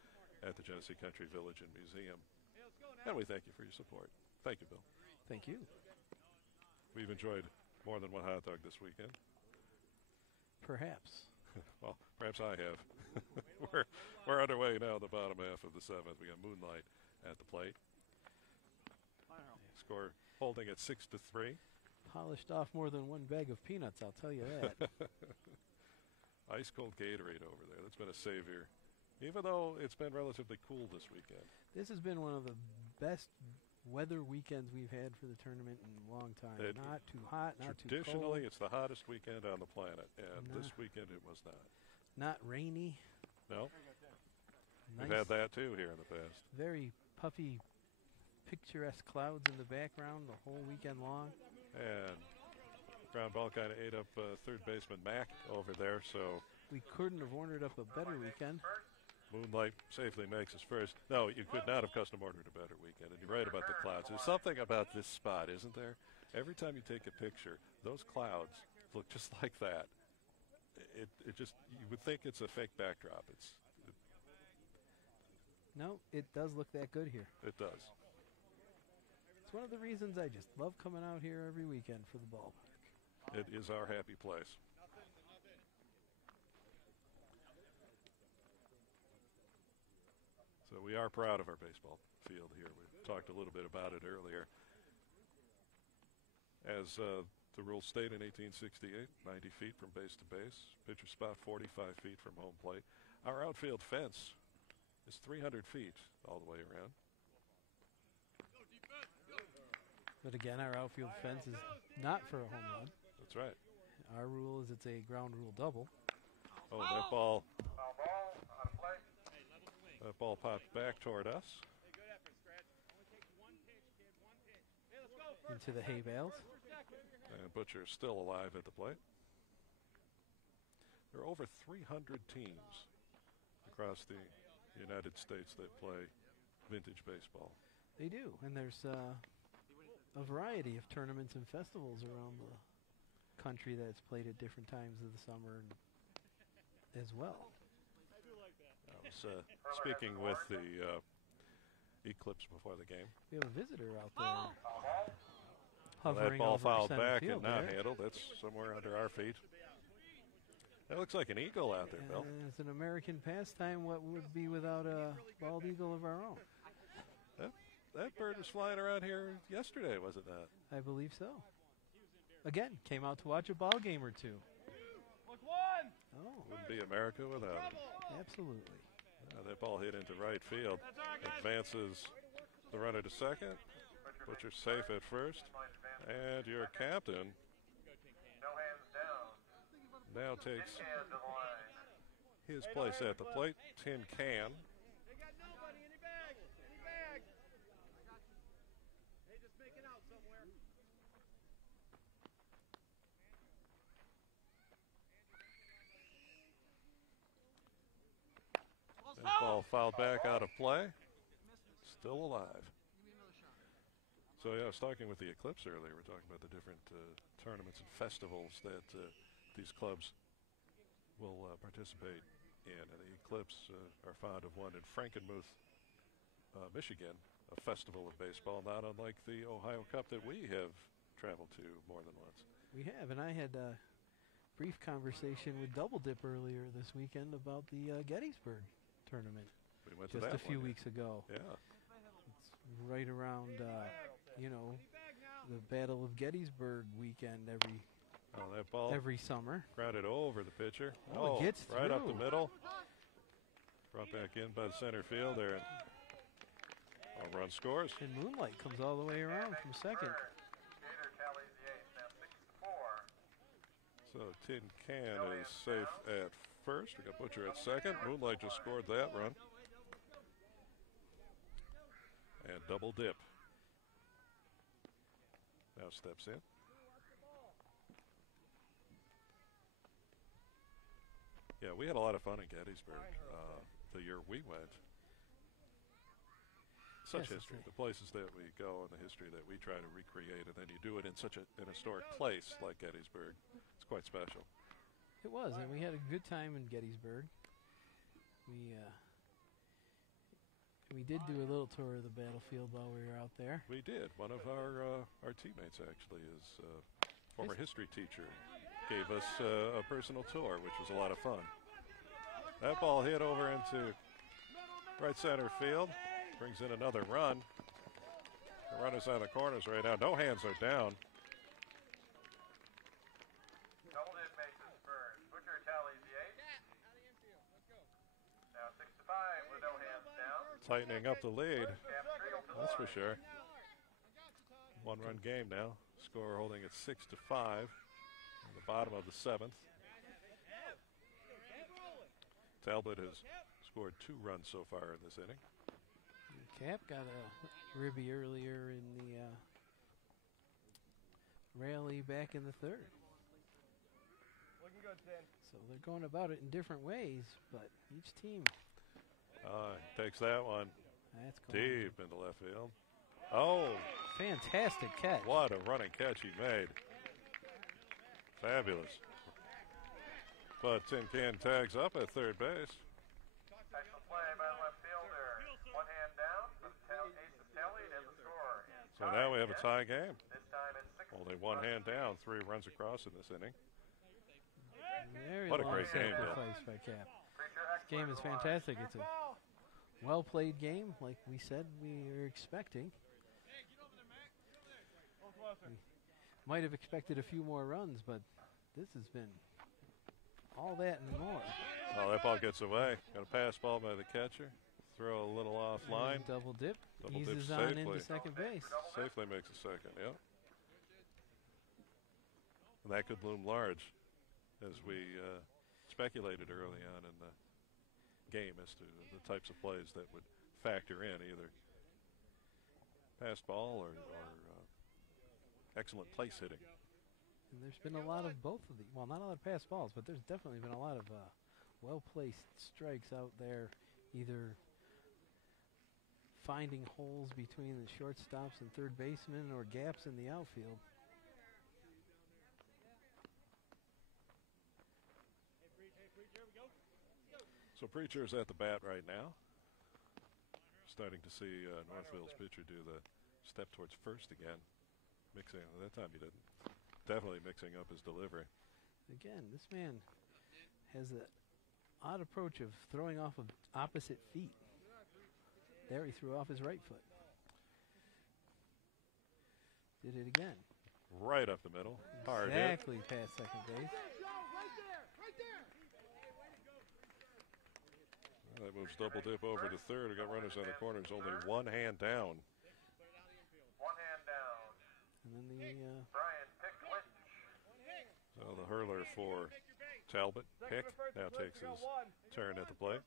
at the Genesee Country Village and Museum. And we thank you for your support. Thank you, Bill. Thank you. We've enjoyed more than 1 hot dog this weekend. Perhaps. Well, perhaps I have. we're underway now in the bottom half of the 7th. We got Moonlight at the plate. Score holding at 6-3. Polished off more than 1 bag of peanuts, I'll tell you that. Ice cold Gatorade over there. That's been a savior. Even though it's been relatively cool this weekend. This has been one of the best weather weekends we've had for the tournament in a long time. Not too hot, not too cold. Traditionally, it's the hottest weekend on the planet, and this weekend it was not. Not rainy. No. Nice, We've had that too here in the past. very puffy, picturesque clouds in the background the whole weekend long. And ground ball kind of ate up 3rd baseman Mack over there, so We couldn't have ordered up a better weekend. Moonlight safely makes his first. No, you could not have custom ordered a better weekend, and you're right about the clouds. There's something about this spot, isn't there? Every time you take a picture, those clouds look just like that. It just, you would think it's a fake backdrop. No, it does look that good here. It does. It's one of the reasons I just love coming out here every weekend for the ballpark. It is our happy place. So we are proud of our baseball field here. We talked a little bit about it earlier. As the rules state in 1868, 90 feet from base to base, pitcher spot 45 feet from home plate. Our outfield fence is 300 feet all the way around. But again, our outfield fence is not for a home run. That's right. Our rule is it's a ground rule double. Oh, that ball. That ball popped back toward us. Into the hay bales. And Butcher is still alive at the plate. There are over 300 teams across the United States that play vintage baseball. They do, and there's a variety of tournaments and festivals around the country that's played at different times of the summer as well. I was speaking with the Eclipse before the game. We have a visitor out there. Well, that Hovering ball over fouled center back field and not there. handled. That's somewhere under our feet. That looks like an eagle out there, Bill. It's an American pastime. What would be without a bald eagle of our own? That bird was flying around here yesterday, was it not? I believe so. Again, came out to watch a ball game or two. Look, 1. Oh, Wouldn't be America without it. absolutely. That ball hit into right field. Advances the runner to second. Butcher safe at first. And your captain now takes his place at the plate. Tin Can. They got nobody. Any bags? Any bags? They just make it out somewhere. That ball fouled back out of play. Still alive. So yeah, I was talking with the Eclipse earlier. We're talking about the different tournaments and festivals that these clubs will participate in. And the Eclipse are fond of one in Frankenmuth, Michigan, a festival of baseball, not unlike the Ohio Cup that we have traveled to more than once. We have, and I had a brief conversation with Double Dip earlier this weekend about the Gettysburg tournament. We went to just that a few one, weeks ago. Yeah. It's right around, you know, the Battle of Gettysburg weekend that ball every summer. grounded over the pitcher. Oh, it gets right up the through. middle. Brought back in by the center fielder. And run scores. And Moonlight comes all the way around from second. Gator tallies the eighth. Now 6-4. So Tin Can is safe at first. We got Butcher at second. Moonlight just scored that run. And Double Dip now steps in. Yeah, we had a lot of fun in Gettysburg the year we went. Such Yes, history, the places that we go and the history that we try to recreate, and then you do it in such an historic place like Gettysburg. It's quite special. It was, and we had a good time in Gettysburg. We did do a little tour of the battlefield while we were out there. We did. One of our teammates actually is former history teacher. Gave us a personal tour, which was a lot of fun. That ball hit over into right center field. Brings in another run. The runners on the corners right now. No hands are down. Double Dip makes his first. Butcher tallies the eighth. Now 6-5 with no hands down. Tightening up the lead. That's for sure. One-run game now. Score holding at 6-5. On the bottom of the seventh. Talbot has scored 2 runs so far in this inning. Cap got a ribby earlier in the rally back in the third. Looking good, Tin. So they're going about it in different ways, but each team. Takes that one That's going deep into left field. Oh, fantastic catch. what a running catch he made. Fabulous. But Tin Can tags up at third base. Excellent play by the left fielder. One hand down, but the ace is tallied and the score. So now we have a tie game. This time it's 6. Only one hand down, 3 runs across in this inning. Very What a long great game, Bill. sacrifice by Cap. This game is fantastic. It's a well-played game, like we said we were expecting. We might have expected a few more runs, but this has been all that and more. Oh, that ball gets away. Got a pass ball by the catcher. Throw a little offline. And Double Dip Double dip eases on safely. into second base. Safely makes a second, yeah. And that could loom large, as we speculated early on in the game as to the types of plays that would factor in either pass ball or excellent place hitting. And there's been a lot of both of these. Well, not a lot of pass balls, but there's definitely been a lot of well-placed strikes out there, either finding holes between the shortstops and third baseman or gaps in the outfield. So Preacher's at the bat right now. Starting to see Northville's pitcher do the step towards first again. Mixing, that time he didn't. Definitely mixing up his delivery. Again, this man has an odd approach of throwing off of opposite feet. There he threw off his right foot. Did it again. Right up the middle. Hard hit. Exactly past second base. That moves Double Dip over to third. We got runners on the corners. Only one hand down. One hand down. And then the Brian Pick Lynch. So the hurler for Talbot, Pick, now takes his turn at the plate.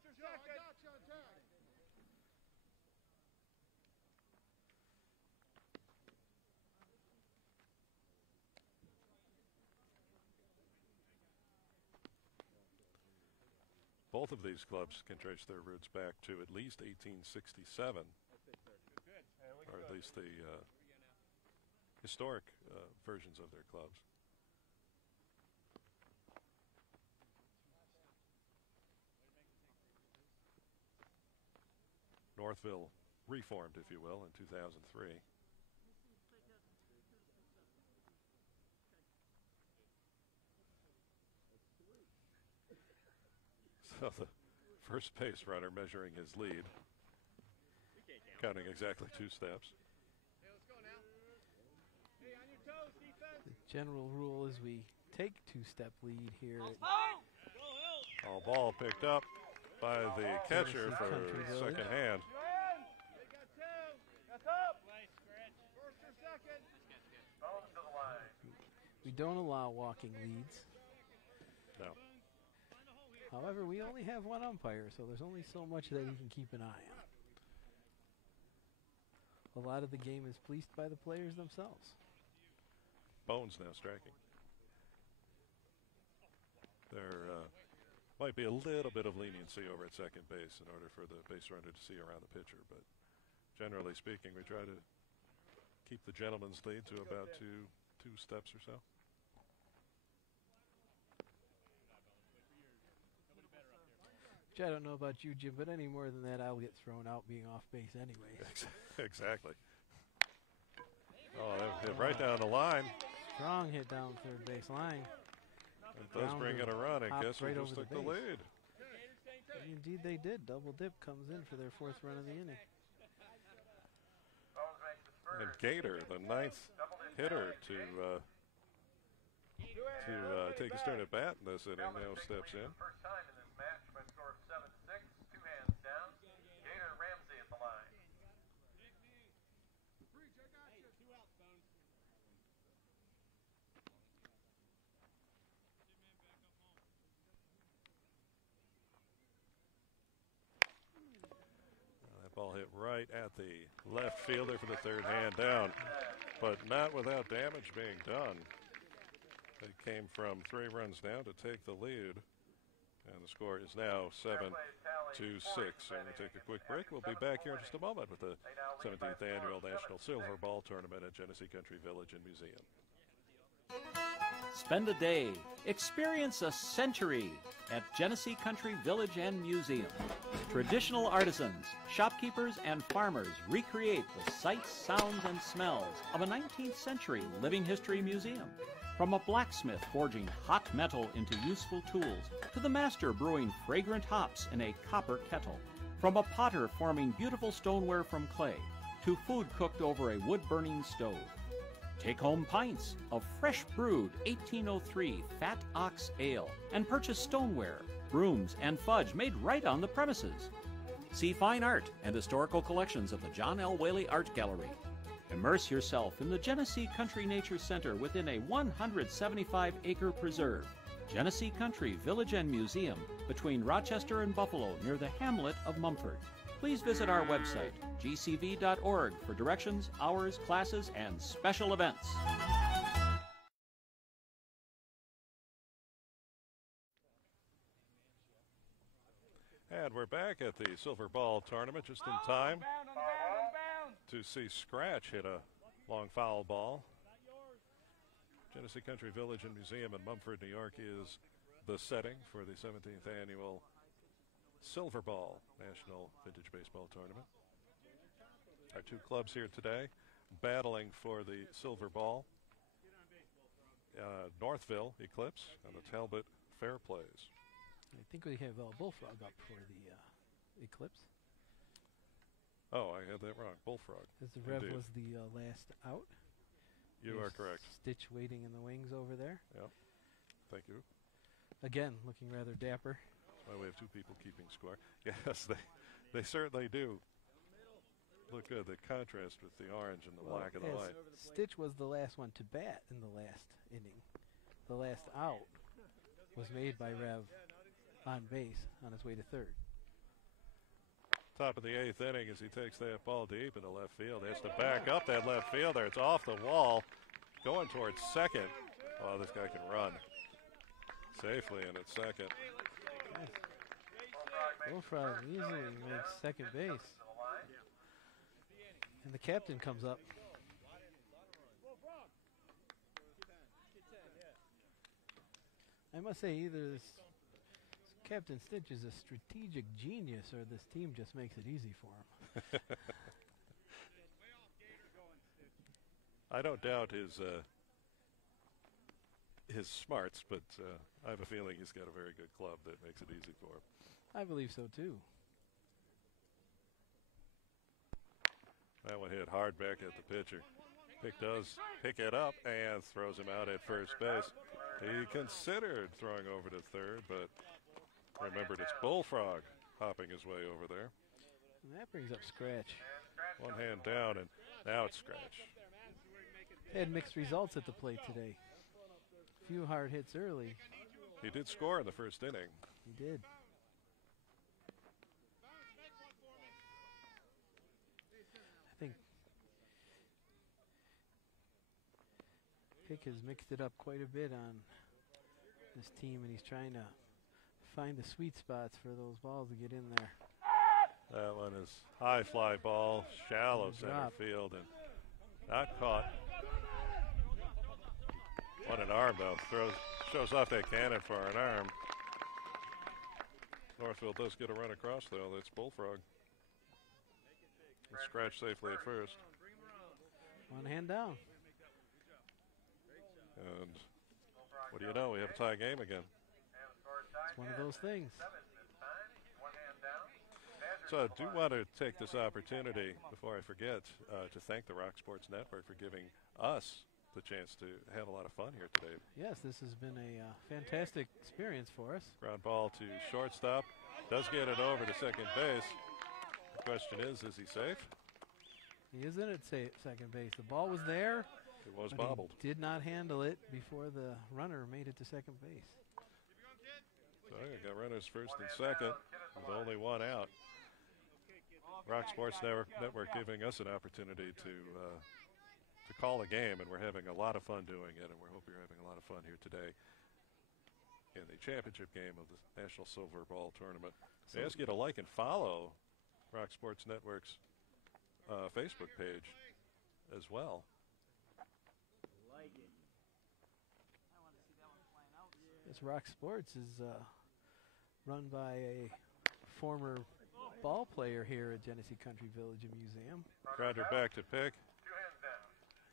Both of these clubs can trace their roots back to at least 1867. or at least the historic versions of their clubs. Northville reformed, if you will, in 2003. So the first base runner measuring his lead, counting exactly 2 steps. The general rule is we take 2-step lead here. All ball picked up by the catcher for second hand. We don't allow walking leads. No. However, we only have one umpire, so there's only so much that he can keep an eye on. A lot of the game is policed by the players themselves. Bones now striking. There might be a little bit of leniency over at second base in order for the base runner to see around the pitcher, but generally speaking, we try to keep the gentleman's lead to about two steps or so. Which I don't know about you, Jim, but any more than that, I'll get thrown out being off base anyways. Exactly. Oh, that hit right down the line. Strong hit down third base line. It does bring in a run, and guess who just took the lead? Indeed they did. Double dip comes in for their 4th run of the inning. And Gator, the 9th hitter to take his turn at bat in this inning, now steps in. First time in this match by a score of 7-6, 2 hands down. Gator Ramsey at the line. That ball hit right at the left fielder for the third hand down, but not without damage being done. They came from 3 runs down to take the lead, and the score is now 7-6. And we'll take a quick break. We'll be back here in just a moment with the 17th Annual National Silver Ball Tournament at Genesee Country Village and Museum. Spend a day, experience a century at Genesee Country Village and Museum. Traditional artisans, shopkeepers, and farmers recreate the sights, sounds, and smells of a 19th century living history museum. From a blacksmith forging hot metal into useful tools, to the master brewing fragrant hops in a copper kettle. From a potter forming beautiful stoneware from clay, to food cooked over a wood-burning stove. Take home pints of fresh brewed 1803 Fat Ox Ale and purchase stoneware, brooms, and fudge made right on the premises. See fine art and historical collections of the John L. Whaley Art Gallery. Immerse yourself in the Genesee Country Nature Center within a 175-acre preserve. Genesee Country Village and Museum between Rochester and Buffalo near the hamlet of Mumford. Please visit our website, gcv.org, for directions, hours, classes, and special events. And we're back at the Silver Ball Tournament just in time to see Scratch hit a long foul ball. Genesee Country Village and Museum in Mumford, New York is the setting for the 17th Annual Silver Ball National Vintage Baseball Tournament. Our 2 clubs here today battling for the Silver Ball. Northville, Eclipse, and the Talbot Fair Plays. I think we have Bullfrog up for the Eclipse. Oh, I had that wrong. Bullfrog. As the Rev Indeed. was the last out. You are correct. Stitch waiting in the wings over there. Yep. Thank you. Again, looking rather dapper. Well, we have 2 people keeping score. Yes, they certainly do look good. The contrast with the orange and the black and the white. Stitch was the last one to bat in the last inning. The last out was made by Rev on base on his way to third. Top of the 8th inning as he takes that ball deep into left field. He has to back up that left fielder. It's off the wall, going towards second. Oh, this guy can run safely in at second. Bullfrog easily makes second base. And the captain comes up. I must say, either this Captain Stitch is a strategic genius or this team just makes it easy for him. I don't doubt his smarts, but I have a feeling he's got a very good club that makes it easy for him. I believe so, too. That one hit hard back at the pitcher. Pick does pick it up and throws him out at first base. He considered throwing over to third, but remembered it's Bullfrog hopping his way over there. And that brings up Scratch. One hand down, and now it's Scratch. Had mixed results at the plate today. Few hard hits early. He did score in the first inning. He did. I think Pick has mixed it up quite a bit on this team, and he's trying to find the sweet spots for those balls to get in there. That one is high fly ball, shallow center field, and not caught. What an arm, though. Shows off that cannon for an arm. Northville does get a run across, though. That's Bullfrog. And Scratch safely at first. One hand down. And what do you know? We have a tie game again. It's one of those things. So I do want to take this opportunity, before I forget, to thank the Rock Sports Network for giving us the chance to have a lot of fun here today. Yes, this has been a fantastic experience for us. Ground ball to shortstop. Does get it over to second base. The question is he safe? He isn't at second base. The ball was there. It was but bobbled. He did not handle it before the runner made it to second base. So I got runners first and second with only one out. Rock Sports Network giving us an opportunity to call a game, and we're having a lot of fun doing it, and we hope you're having a lot of fun here today in the championship game of the National Silver Ball Tournament. I ask you to like and follow Rock Sports Network's Facebook page as well. This Rock Sports is run by a former ball player here at Genesee Country Village and Museum. Grinder back to Pick.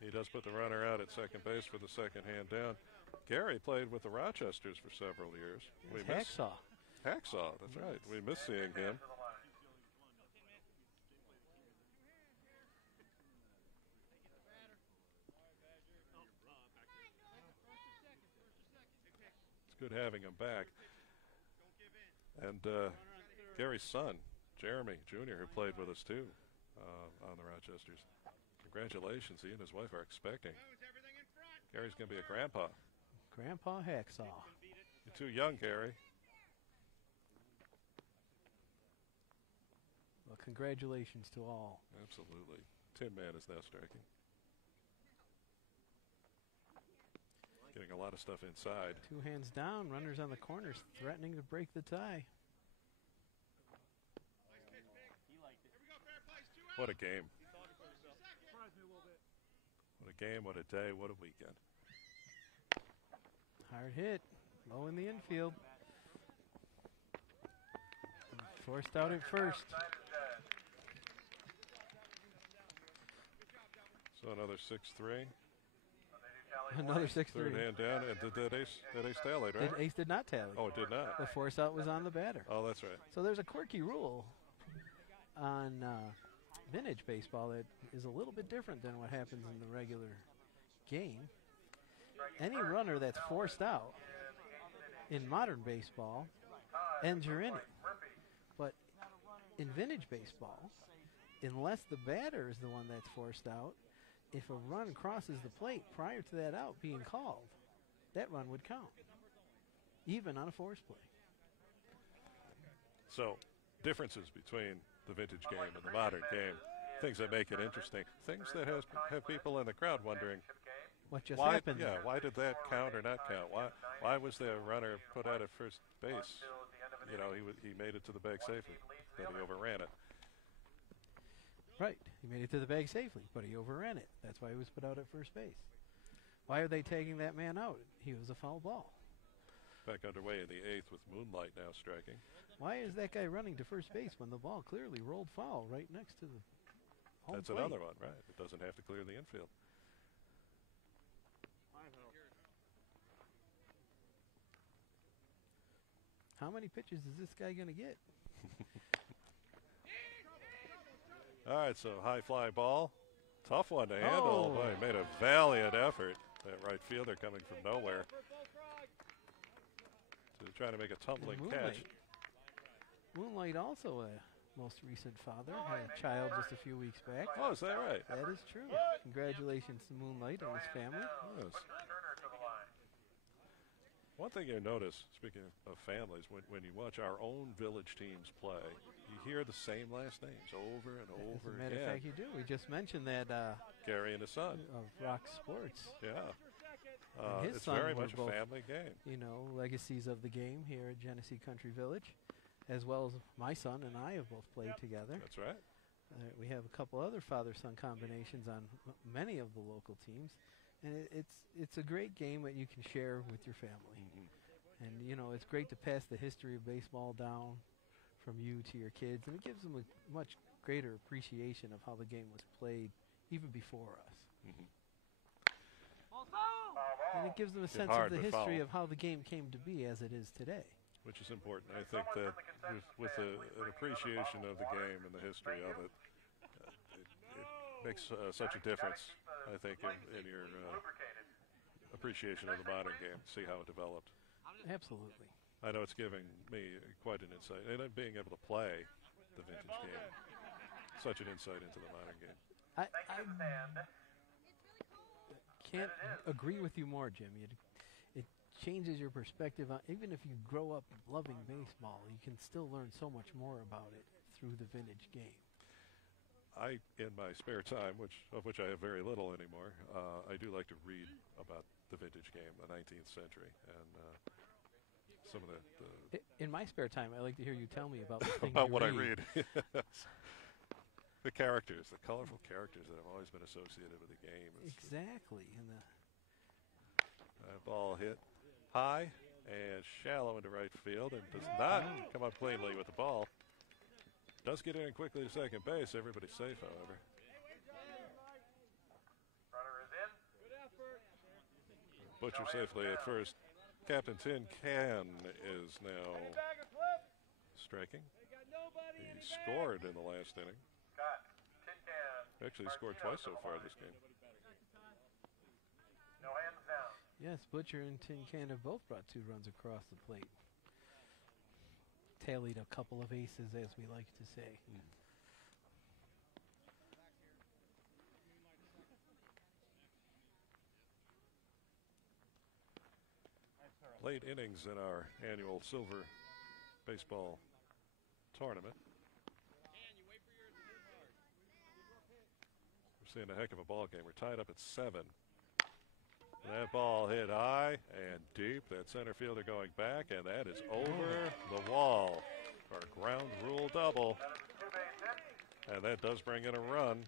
He does put the runner out at second base for the second hand down. Gary played with the Rochesters for several years. Hacksaw. Hacksaw, that's right. We miss seeing him. It's good having him back. And Gary's son, Jeremy Jr., who played with us too on the Rochesters. Congratulations, he and his wife are expecting. Gary's going to be a grandpa. Grandpa Hacksaw. You're too young, Gary. Well, congratulations to all. Absolutely. Tin Man is now striking. Getting a lot of stuff inside. Two hands down, runners on the corners, threatening to break the tie. What a game. What a game, what a day, what a weekend. Hard hit, low in the infield. Forced out at first. So another 6-3. Another 6-3. Third hand down, and did Ace tallied, right? Ace did not tally. Oh, it did not. The force out was on the batter. Oh, that's right. So there's a quirky rule on vintage baseball that is a little bit different than what happens in the regular game. Any runner that's forced out in modern baseball ends your inning. But in vintage baseball, unless the batter is the one that's forced out, if a run crosses the plate prior to that out being called, that run would count, even on a force play. So, differences between the vintage game and the modern game, things that make it interesting, things that have people in the crowd wondering, what just why, happened? Yeah, why did that count or not count? Why was the runner put out at first base? You know, he made it to the bag safely, then he overran it. Right. He made it to the bag safely, but he overran it. That's why he was put out at first base. Why are they taking that man out? He was a foul ball. Back underway in the 8th with Moonlight now striking. Why is that guy running to first base when the ball clearly rolled foul right next to the home That's plate? another one, right? It doesn't have to clear the infield. How many pitches is this guy going to get? All right, so high fly ball. Tough one to handle. Boy, he made a valiant effort. That right fielder coming from nowhere. So trying to make a tumbling catch. Moonlight also a most recent father. Had a child just a few weeks back. Oh, is that right? That is true. Congratulations to Moonlight and his family. Yes. One thing you notice, speaking of families, when you watch our own village teams play, you hear the same last names over and over As a matter again. of fact, you do. We just mentioned that Gary and his son. of Rock Sports. Yeah. And his It's son very were much a both, family game. you know, legacies of the game here at Genesee Country Village, as well as my son and I have both played together. That's right. We have a couple other father-son combinations on many of the local teams, and it's a great game that you can share with your family. And, you know, it's great to pass the history of baseball down from you to your kids, and it gives them a much greater appreciation of how the game was played even before us. And it gives them a sense of the history of how the game came to be as it is today. Which is important. I think that with an appreciation of the game and the history of it, it makes such a difference, I think, in your appreciation of the modern game, see how it developed. Absolutely. I know it's giving me quite an insight, and being able to play the vintage game, such an insight into the modern game. I can't agree with you more, Jim. It changes your perspective. Even if you grow up loving baseball, you can still learn so much more about it through the vintage game. In my spare time, of which I have very little anymore, I do like to read about the vintage game, the 19th century, and some of the In my spare time, I like to hear you tell me about the things about you what read. I read. The characters, the colorful characters that have always been associated with the game. Exactly. And That ball hit high and shallow into right field and does not come up cleanly with the ball. Does get in quickly to second base. Everybody's safe, however. Runner is in. Butcher safely at first. Captain Tin Can is now striking. He scored in the last inning. Scott, Tin Can. Actually, he scored twice so far this game. No hands down. yes, Butcher and Tin Can have both brought 2 runs across the plate. Tallied a couple of aces, as we like to say. Late innings in our annual Silver Baseball Tournament. We're seeing a heck of a ball game. We're tied up at 7. That ball hit high and deep. That center fielder going back, and that is over the wall for a ground rule double. And that does bring in a run.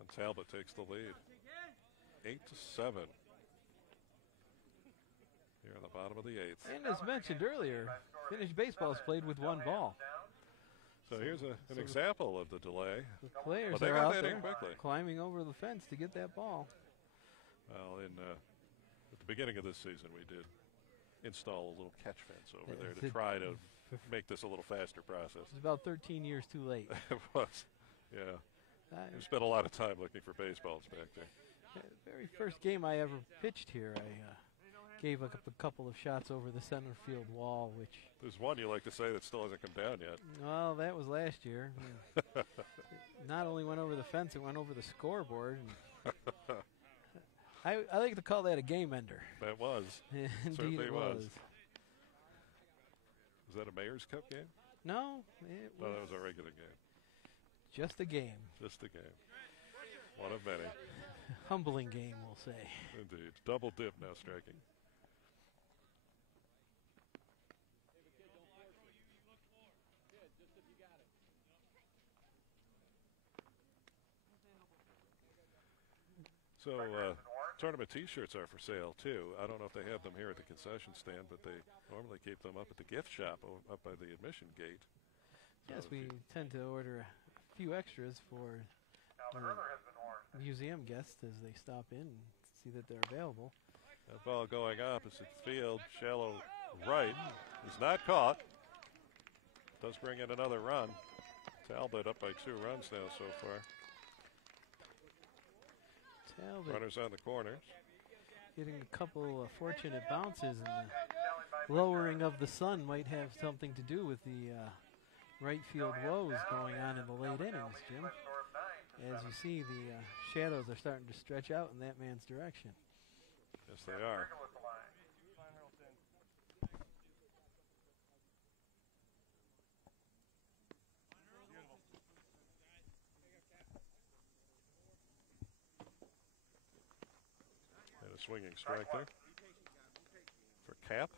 And Talbot takes the lead. 8-7. Here in the bottom of the 8th. And as mentioned earlier, vintage baseball is played with 1 ball. So here's an example of the delay. The players Well, they are got out that there in quickly. climbing over the fence to get that ball. Well, at the beginning of this season, we did install a little catch fence over there to try to make this a little faster process. It's about 13 years too late. It was, yeah. We spent a lot of time looking for baseballs back there. The very first game I ever pitched here, I gave a couple of shots over the center field wall, which... There's one you like to say that still hasn't come down yet. Well, that was last year. Not only went over the fence, it went over the scoreboard. And I like to call that a game ender. That was. Indeed Certainly it was. Was that a Mayor's Cup game? No, it No, was that was a regular game. just a game. Just a game. One of many. Humbling game, we'll say. Indeed. Double dip now striking. So tournament T-shirts are for sale too. I don't know if they have them here at the concession stand, but they normally keep them up at the gift shop up by the admission gate. Yes, we tend to order a few extras for museum guests as they stop in and see that they're available. That ball going opposite field, shallow right, is not caught. Does bring in another run. Talbot up by 2 runs now so far. Talbot Runners on the corners. getting a couple of fortunate bounces, and the lowering of the sun might have something to do with the right field woes going on in the late innings, Jim. As you see, the shadows are starting to stretch out in that man's direction. Yes, they are. And a swinging strike there for Cap.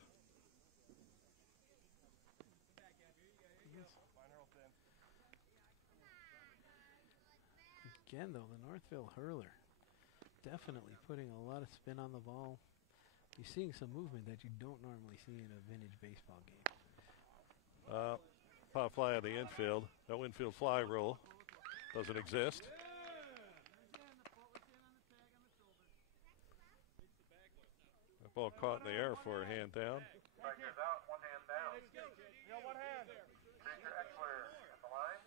Again, though, the Northville hurler definitely putting a lot of spin on the ball. You're seeing some movement that you don't normally see in a vintage baseball game. Pop fly on the infield. No infield fly rule. Doesn't exist. The ball caught in the air for a hand down. Strikers out, 1 hand down. You got 1 hand. Creature Exler at the line.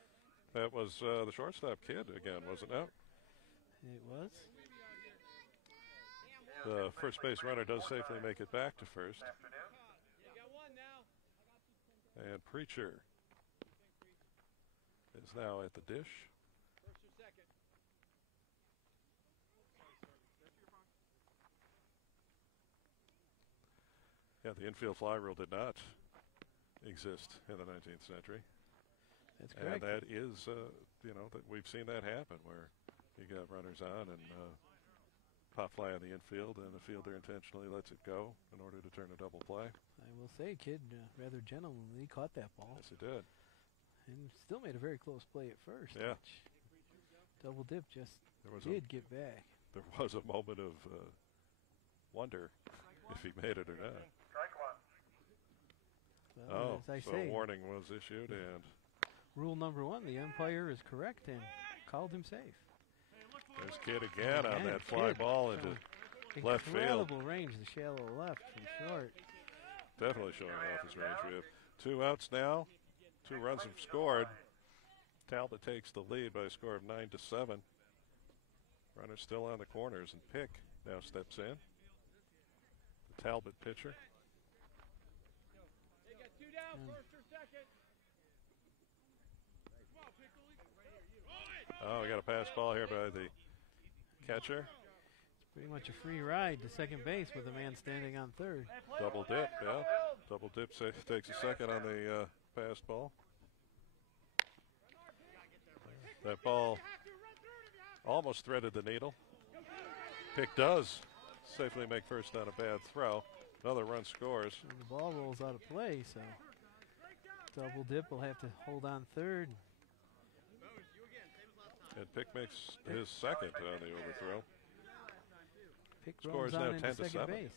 That was the shortstop kid again, wasn't it? It was. The first base runner does safely make it back to first. And Preacher is now at the dish. Yeah, the infield fly rule did not exist in the 19th century. That's correct. And that is, that we've seen that happen where you got runners on and pop fly on the infield, and the fielder intentionally lets it go in order to turn a double play. I will say, kid, rather gentlemanly, caught that ball. Yes, he did. And still made a very close play at first. Yeah. Double dip just did get back. There was a moment of wonder if he made it or not. Well, as I say, a warning was issued, and rule number 1, the umpire is correct and called him safe. There's Kidd again on that fly ball into left field. Incredible range, the shallow left from short. Definitely showing off his range. We have 2 outs now. 2 runs have scored. Talbot takes the lead by a score of 9-7. Runner still on the corners, and Pick now steps in. The Talbot pitcher. Oh, we got a pass ball here by the catcher. It's pretty much a free ride to second base with a man standing on third. Double dip, yeah. Double dip takes a second on the pass ball. That ball almost threaded the needle. Pick does safely make first on a bad throw. Another run scores. And the ball rolls out of play, so double dip will have to hold on third. And Pick makes his second on the overthrow. Pick Scores rolls now on into 10-7. second base.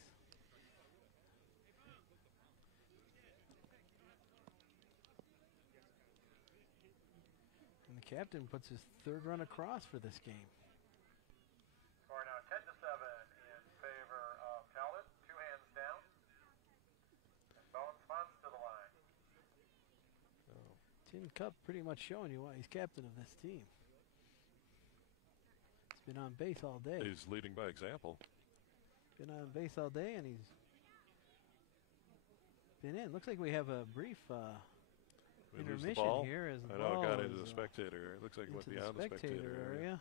And the captain puts his 3rd run across for this game. Score now 10-7 in favor of Talbot. 2 hands down. And Bowen Spons to the line. Tin Cup pretty much showing you why he's captain of this team. He's been on base all day. He's leading by example. Been on base all day, and he's been in. Looks like we have a brief We lose the intermission ball. here as the I know ball it got into is, the spectator. It looks like it went into beyond the spectator area.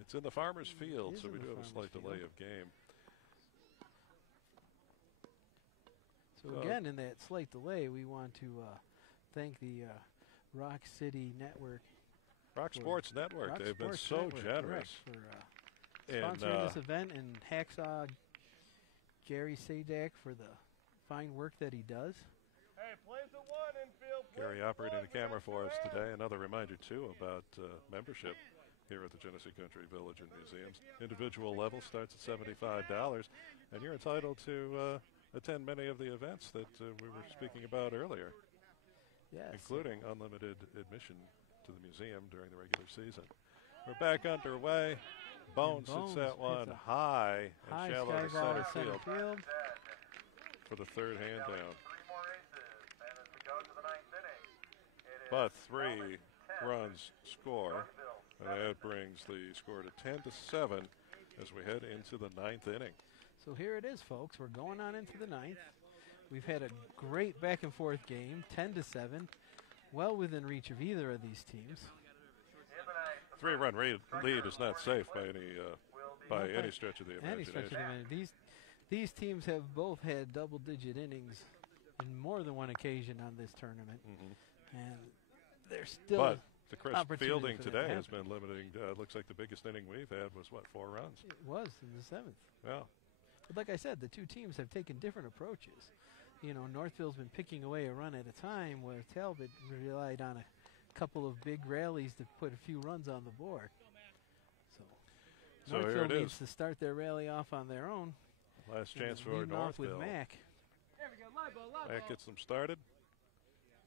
It's in the farmer's field, is so in we the do have a slight farmer's delay field. of game. So again, in that slight delay, we want to thank the Rock City Network. Rock Sports Network, they've been Sports so Network, generous. correct, for sponsoring this event, and Hacksaw Gary Sadak for the fine work that he does. Hey, plays at 1 infield. Gary operating the camera for us today. Another reminder, too, about membership. here at the Genesee Country Village and Museums. Individual level starts at $75, and you're entitled to attend many of the events that we were speaking about earlier, Yes. including unlimited admission to the museum during the regular season. We're back underway. Bones hits that one high and High shallow sky to ball center to center field field. for the third hand down. 3 more aces, and as we go to the 9th inning, it is But Talbot 3 10, runs score, Northville and that brings the score to 10-7 as we head into the 9th inning. So here it is, folks. We're going on into the 9th. We've had a great back and forth game, 10-7, well within reach of either of these teams. 3-run lead is not safe by any stretch of the Any stretch of the imagination. minute. These teams have both had double-digit innings in more than one occasion on this tournament, and they're still. But the crisp opportunity fielding for that today to has happen. been limiting. Looks like the biggest inning we've had was, 4 runs? It was in the 7th. Yeah. But like I said, the two teams have taken different approaches. You know, Northville's been picking away a run at a time, where Talbot relied on a couple of big rallies to put a few runs on the board. So here Northville it needs is. to start their rally off on their own. Last chance for Leading off with Northville. Mac, Mac gets them started.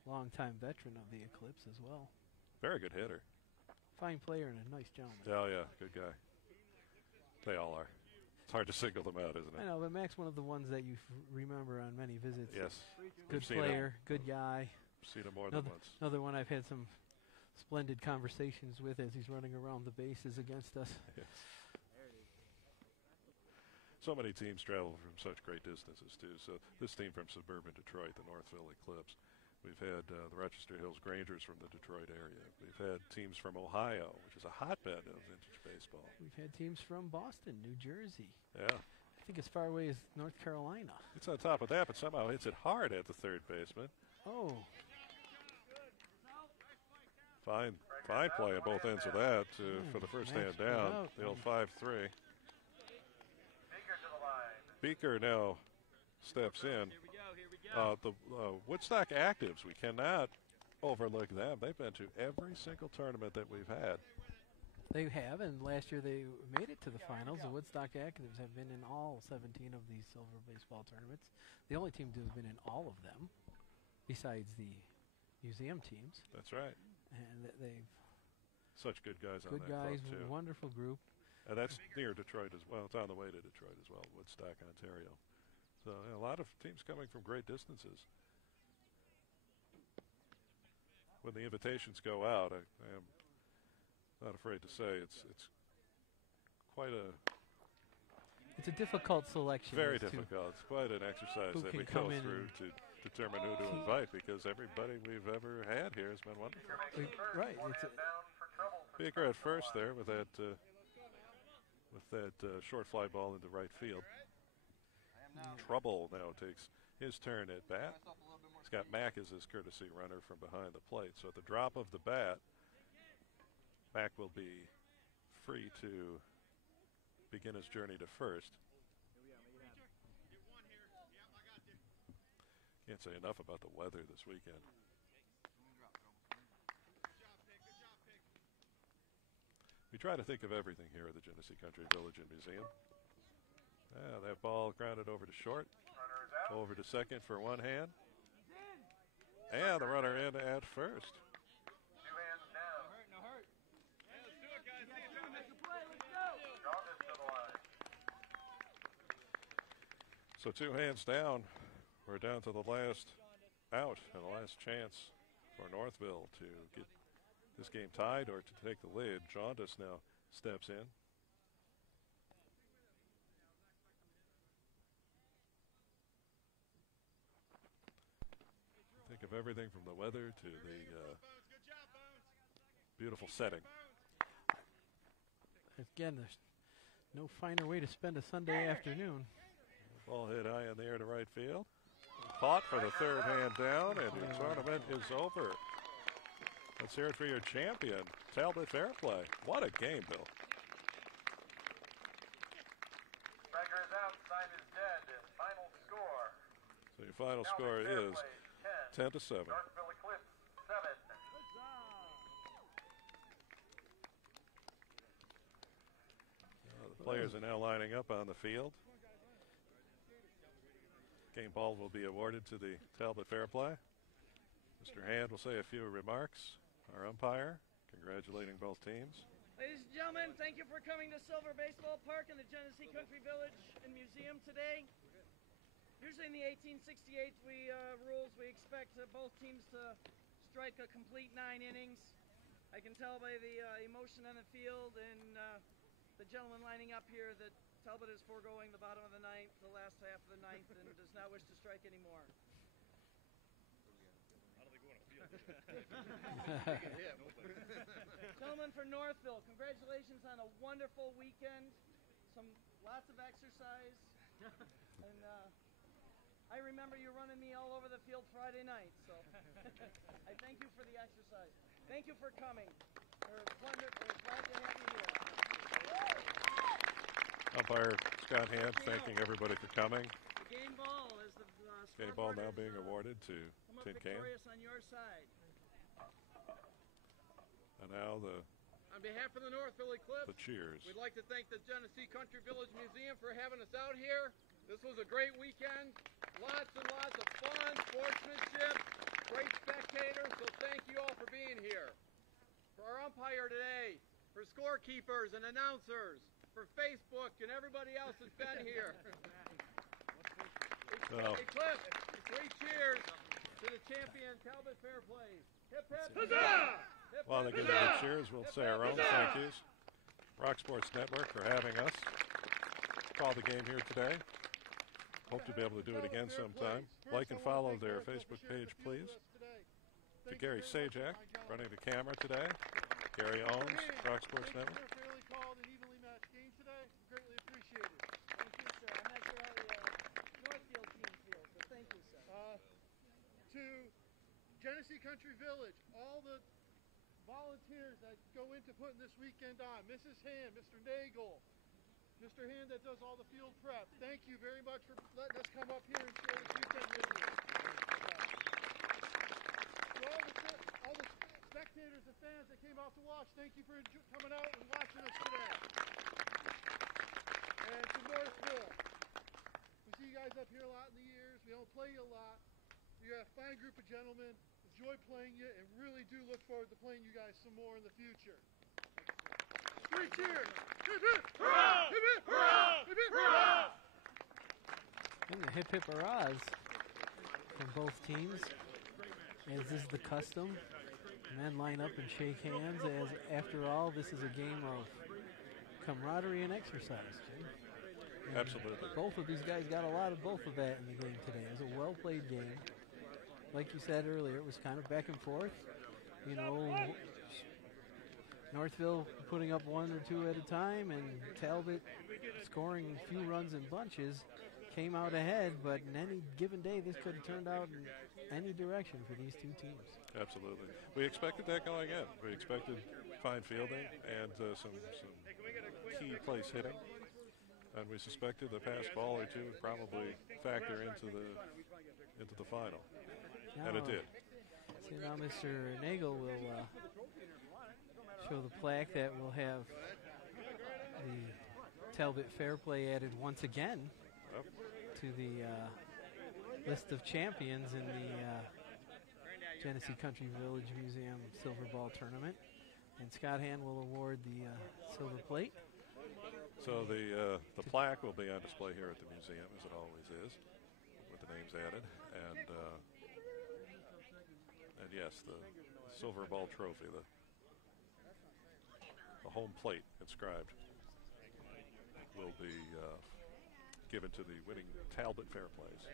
longtime veteran of the Eclipse as well. Very good hitter. Fine player and a nice gentleman. Oh, yeah, good guy. They all are. It's hard to single them out, isn't I it? know, but Mac's one of the ones that you remember on many visits. Yes. Good We've seen him. player, good guy. Seen him more than once. Another one I've had some splendid conversations with as he's running around the bases against us. Yes. So many teams travel from such great distances, too. So this team from suburban Detroit, the Northville Eclipse. We've had the Rochester Hills Grangers from the Detroit area. We've had teams from Ohio, which is a hotbed of vintage baseball. We've had teams from Boston, New Jersey. Yeah. I think as far away as North Carolina. It's on top of that, but somehow hits it hard at the third baseman. Oh, Fine play on both ends of that for the first hand Max put down. out. The old 5-3. Beaker to the line. Beaker now steps in. The Woodstock Actives, we cannot overlook them. They've been to every single tournament that we've had. they have, and last year they made it to the finals. The Woodstock Actives have been in all 17 of these silver baseball tournaments. The only team to have been in all of them, besides the museum teams. That's right. And they've Such good guys on good that guys, club, too. wonderful group. And that's near Detroit as well. It's on the way to Detroit as well, Woodstock, Ontario. So a lot of teams coming from great distances. When the invitations go out, I am not afraid to say it's quite a It's a difficult selection. very as to difficult. It's quite an exercise who that we can go come in through to determine who to invite, because everybody we've ever had here has been wonderful. Right. It's Down for trouble for Beaker at first there with that short fly ball into right field. Trouble now takes his turn at bat. He's got Mack as his courtesy runner from behind the plate. So at the drop of the bat, Mack will be free to begin his journey to first. Can't say enough about the weather this weekend. We try to think of everything here at the Genesee Country Village and Museum. That ball grounded over to short. Over to second for one hand. And the runner in at first. 2 hands down. Jaundice to the line. So 2 hands down. We're down to the last out and the last chance for Northville to get this game tied or to take the lead. Jaundice now steps in. Think of everything from the weather to the beautiful setting. again, there's no finer way to spend a Sunday afternoon. Ball hit high in the air to right field. Caught for the third hand down, and your tournament is over. Let's hear it for your champion, Talbot Fairplay. What a game, Bill. Striker is out, sign is dead. Final score. So your final Talbot score is Fairplay, 10-7. Northville Eclipse 7. Players are now lining up on the field. Game ball will be awarded to the Talbot Fair Play. Mr. Hand will say a few remarks. Our umpire, congratulating both teams. Ladies and gentlemen, thank you for coming to Silver Baseball Park in the Genesee Country Village and Museum today. Usually in the 1868 rules, we expect both teams to strike a complete 9 innings. I can tell by the emotion on the field and the gentleman lining up here that Talbot is foregoing the bottom of the ninth, the last half of the ninth, and does not wish to strike anymore. Gentlemen from Northville, congratulations on a wonderful weekend. Lots of exercise. And I remember you running me all over the field Friday night, so I thank you for the exercise. Thank you for coming. We're glad to have you here. Umpire Scott Hand thanking everybody for coming. The game ball is the Game ball now being awarded to Tin Can. victorious on your side. And now On behalf of the Northville Eclipse, the cheers. we'd like to thank the Genesee Country Village Museum for having us out here. This was a great weekend. Lots and lots of fun, sportsmanship, great spectators, so thank you all for being here. For our umpire today, for scorekeepers and announcers, for Facebook and everybody else that's been here. Eclipse, 3 cheers to the champion Talbot Fair Play. Hip hip huzzah! While they give the cheers, we'll say our own thank yous. Rock Sports Network for having us call the game here today. Hope to be able to do it again sometime. Like and follow their Facebook page, please. To Gary Sajak, running the camera today. Gary owns Rock Sports Network. Fairly called and evenly matched game today. Greatly appreciated. Thank you, sir. I'm not sure how the Northfield team feels, but thank you, sir. To Genesee Country Village, all the volunteers that go into putting this weekend on, Mrs. Hand, Mr. Nagel, Mr. Hand that does all the field prep, thank you very much for letting us come up here and share this weekend with you. To all the spectators and fans that came out to watch, thank you for coming out and watching us today. And to Northville, we see you guys up here a lot in the years, we don't play you a lot. You're a fine group of gentlemen, enjoy playing you, and really do look forward to playing you guys some more in the future. 3 cheers! Hip hip! Hurrah! Hip hip! Hurrah! Hip hip! Hurrah! And the hip hip hurrahs from both teams. As is the custom, men line up and shake hands, as after all, this is a game of camaraderie and exercise. And Absolutely. both of these guys got a lot of both of that in the game today. It was a well-played game. Like you said earlier, it was kind of back and forth. You know, Northville putting up 1 or 2 at a time, and Talbot scoring a few runs in bunches, came out ahead, but in any given day, this could have turned out in any direction for these two teams. Absolutely. We expected that going in. We expected fine fielding and some key place hitting. And we suspected the pass ball or two would probably factor into the final. Now, And it did. See, now Mr. Nagel will show the plaque that will have the Talbot Fair Play added once again Yep. to the list of champions in the Genesee Country Village Museum Silver Ball Tournament. And Scott Hand will award the silver plate. So the plaque will be on display here at the museum, as it always is, with the names added. And yes, the silver ball trophy, the home plate inscribed, will be given to the winning Talbot Fair Plays.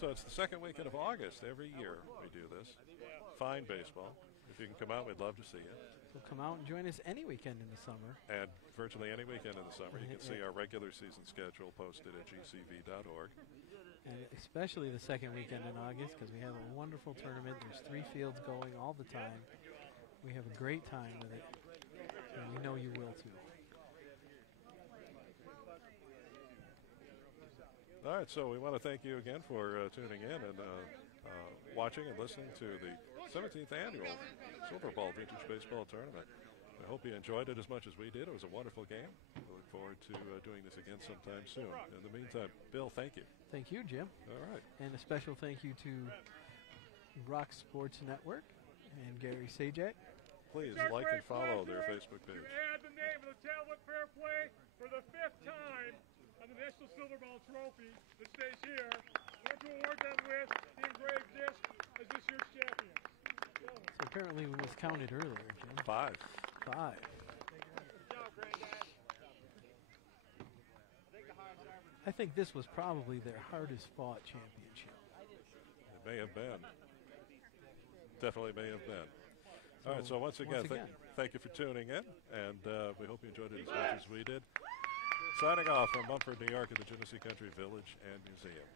So it's the second weekend of August. Every year we do this. Fine baseball. If you can come out, we'd love to see you. So come out and join us any weekend in the summer. And virtually any weekend in the summer. You can see our regular season schedule posted at gcv.org. And especially the second weekend in August, because we have a wonderful tournament. There's 3 fields going all the time. We have a great time with it. And we know you will too. All right, so we want to thank you again for tuning in and watching and listening to the 17th annual Silver Ball Vintage Baseball Tournament. We hope you enjoyed it as much as we did. It was a wonderful game. We look forward to doing this again sometime soon. In the meantime, Bill, thank you. Thank you, Jim. All right. And a special thank you to Rock Sports Network and Gary Sajak. Please like and follow their Facebook page. To add the name of the Talbot Fair Play for the 5th time on the National Silver Ball Trophy that stays here. I want to award them with the engraved disc as this year's champions. So apparently we was counted earlier, Jim. 5. 5. I think this was probably their hardest fought championship. It may have been. Definitely may have been. All right, so once again, thank you for tuning in, and we hope you enjoyed it as much as we did. Signing off from Mumford, New York at the Genesee Country Village and Museum.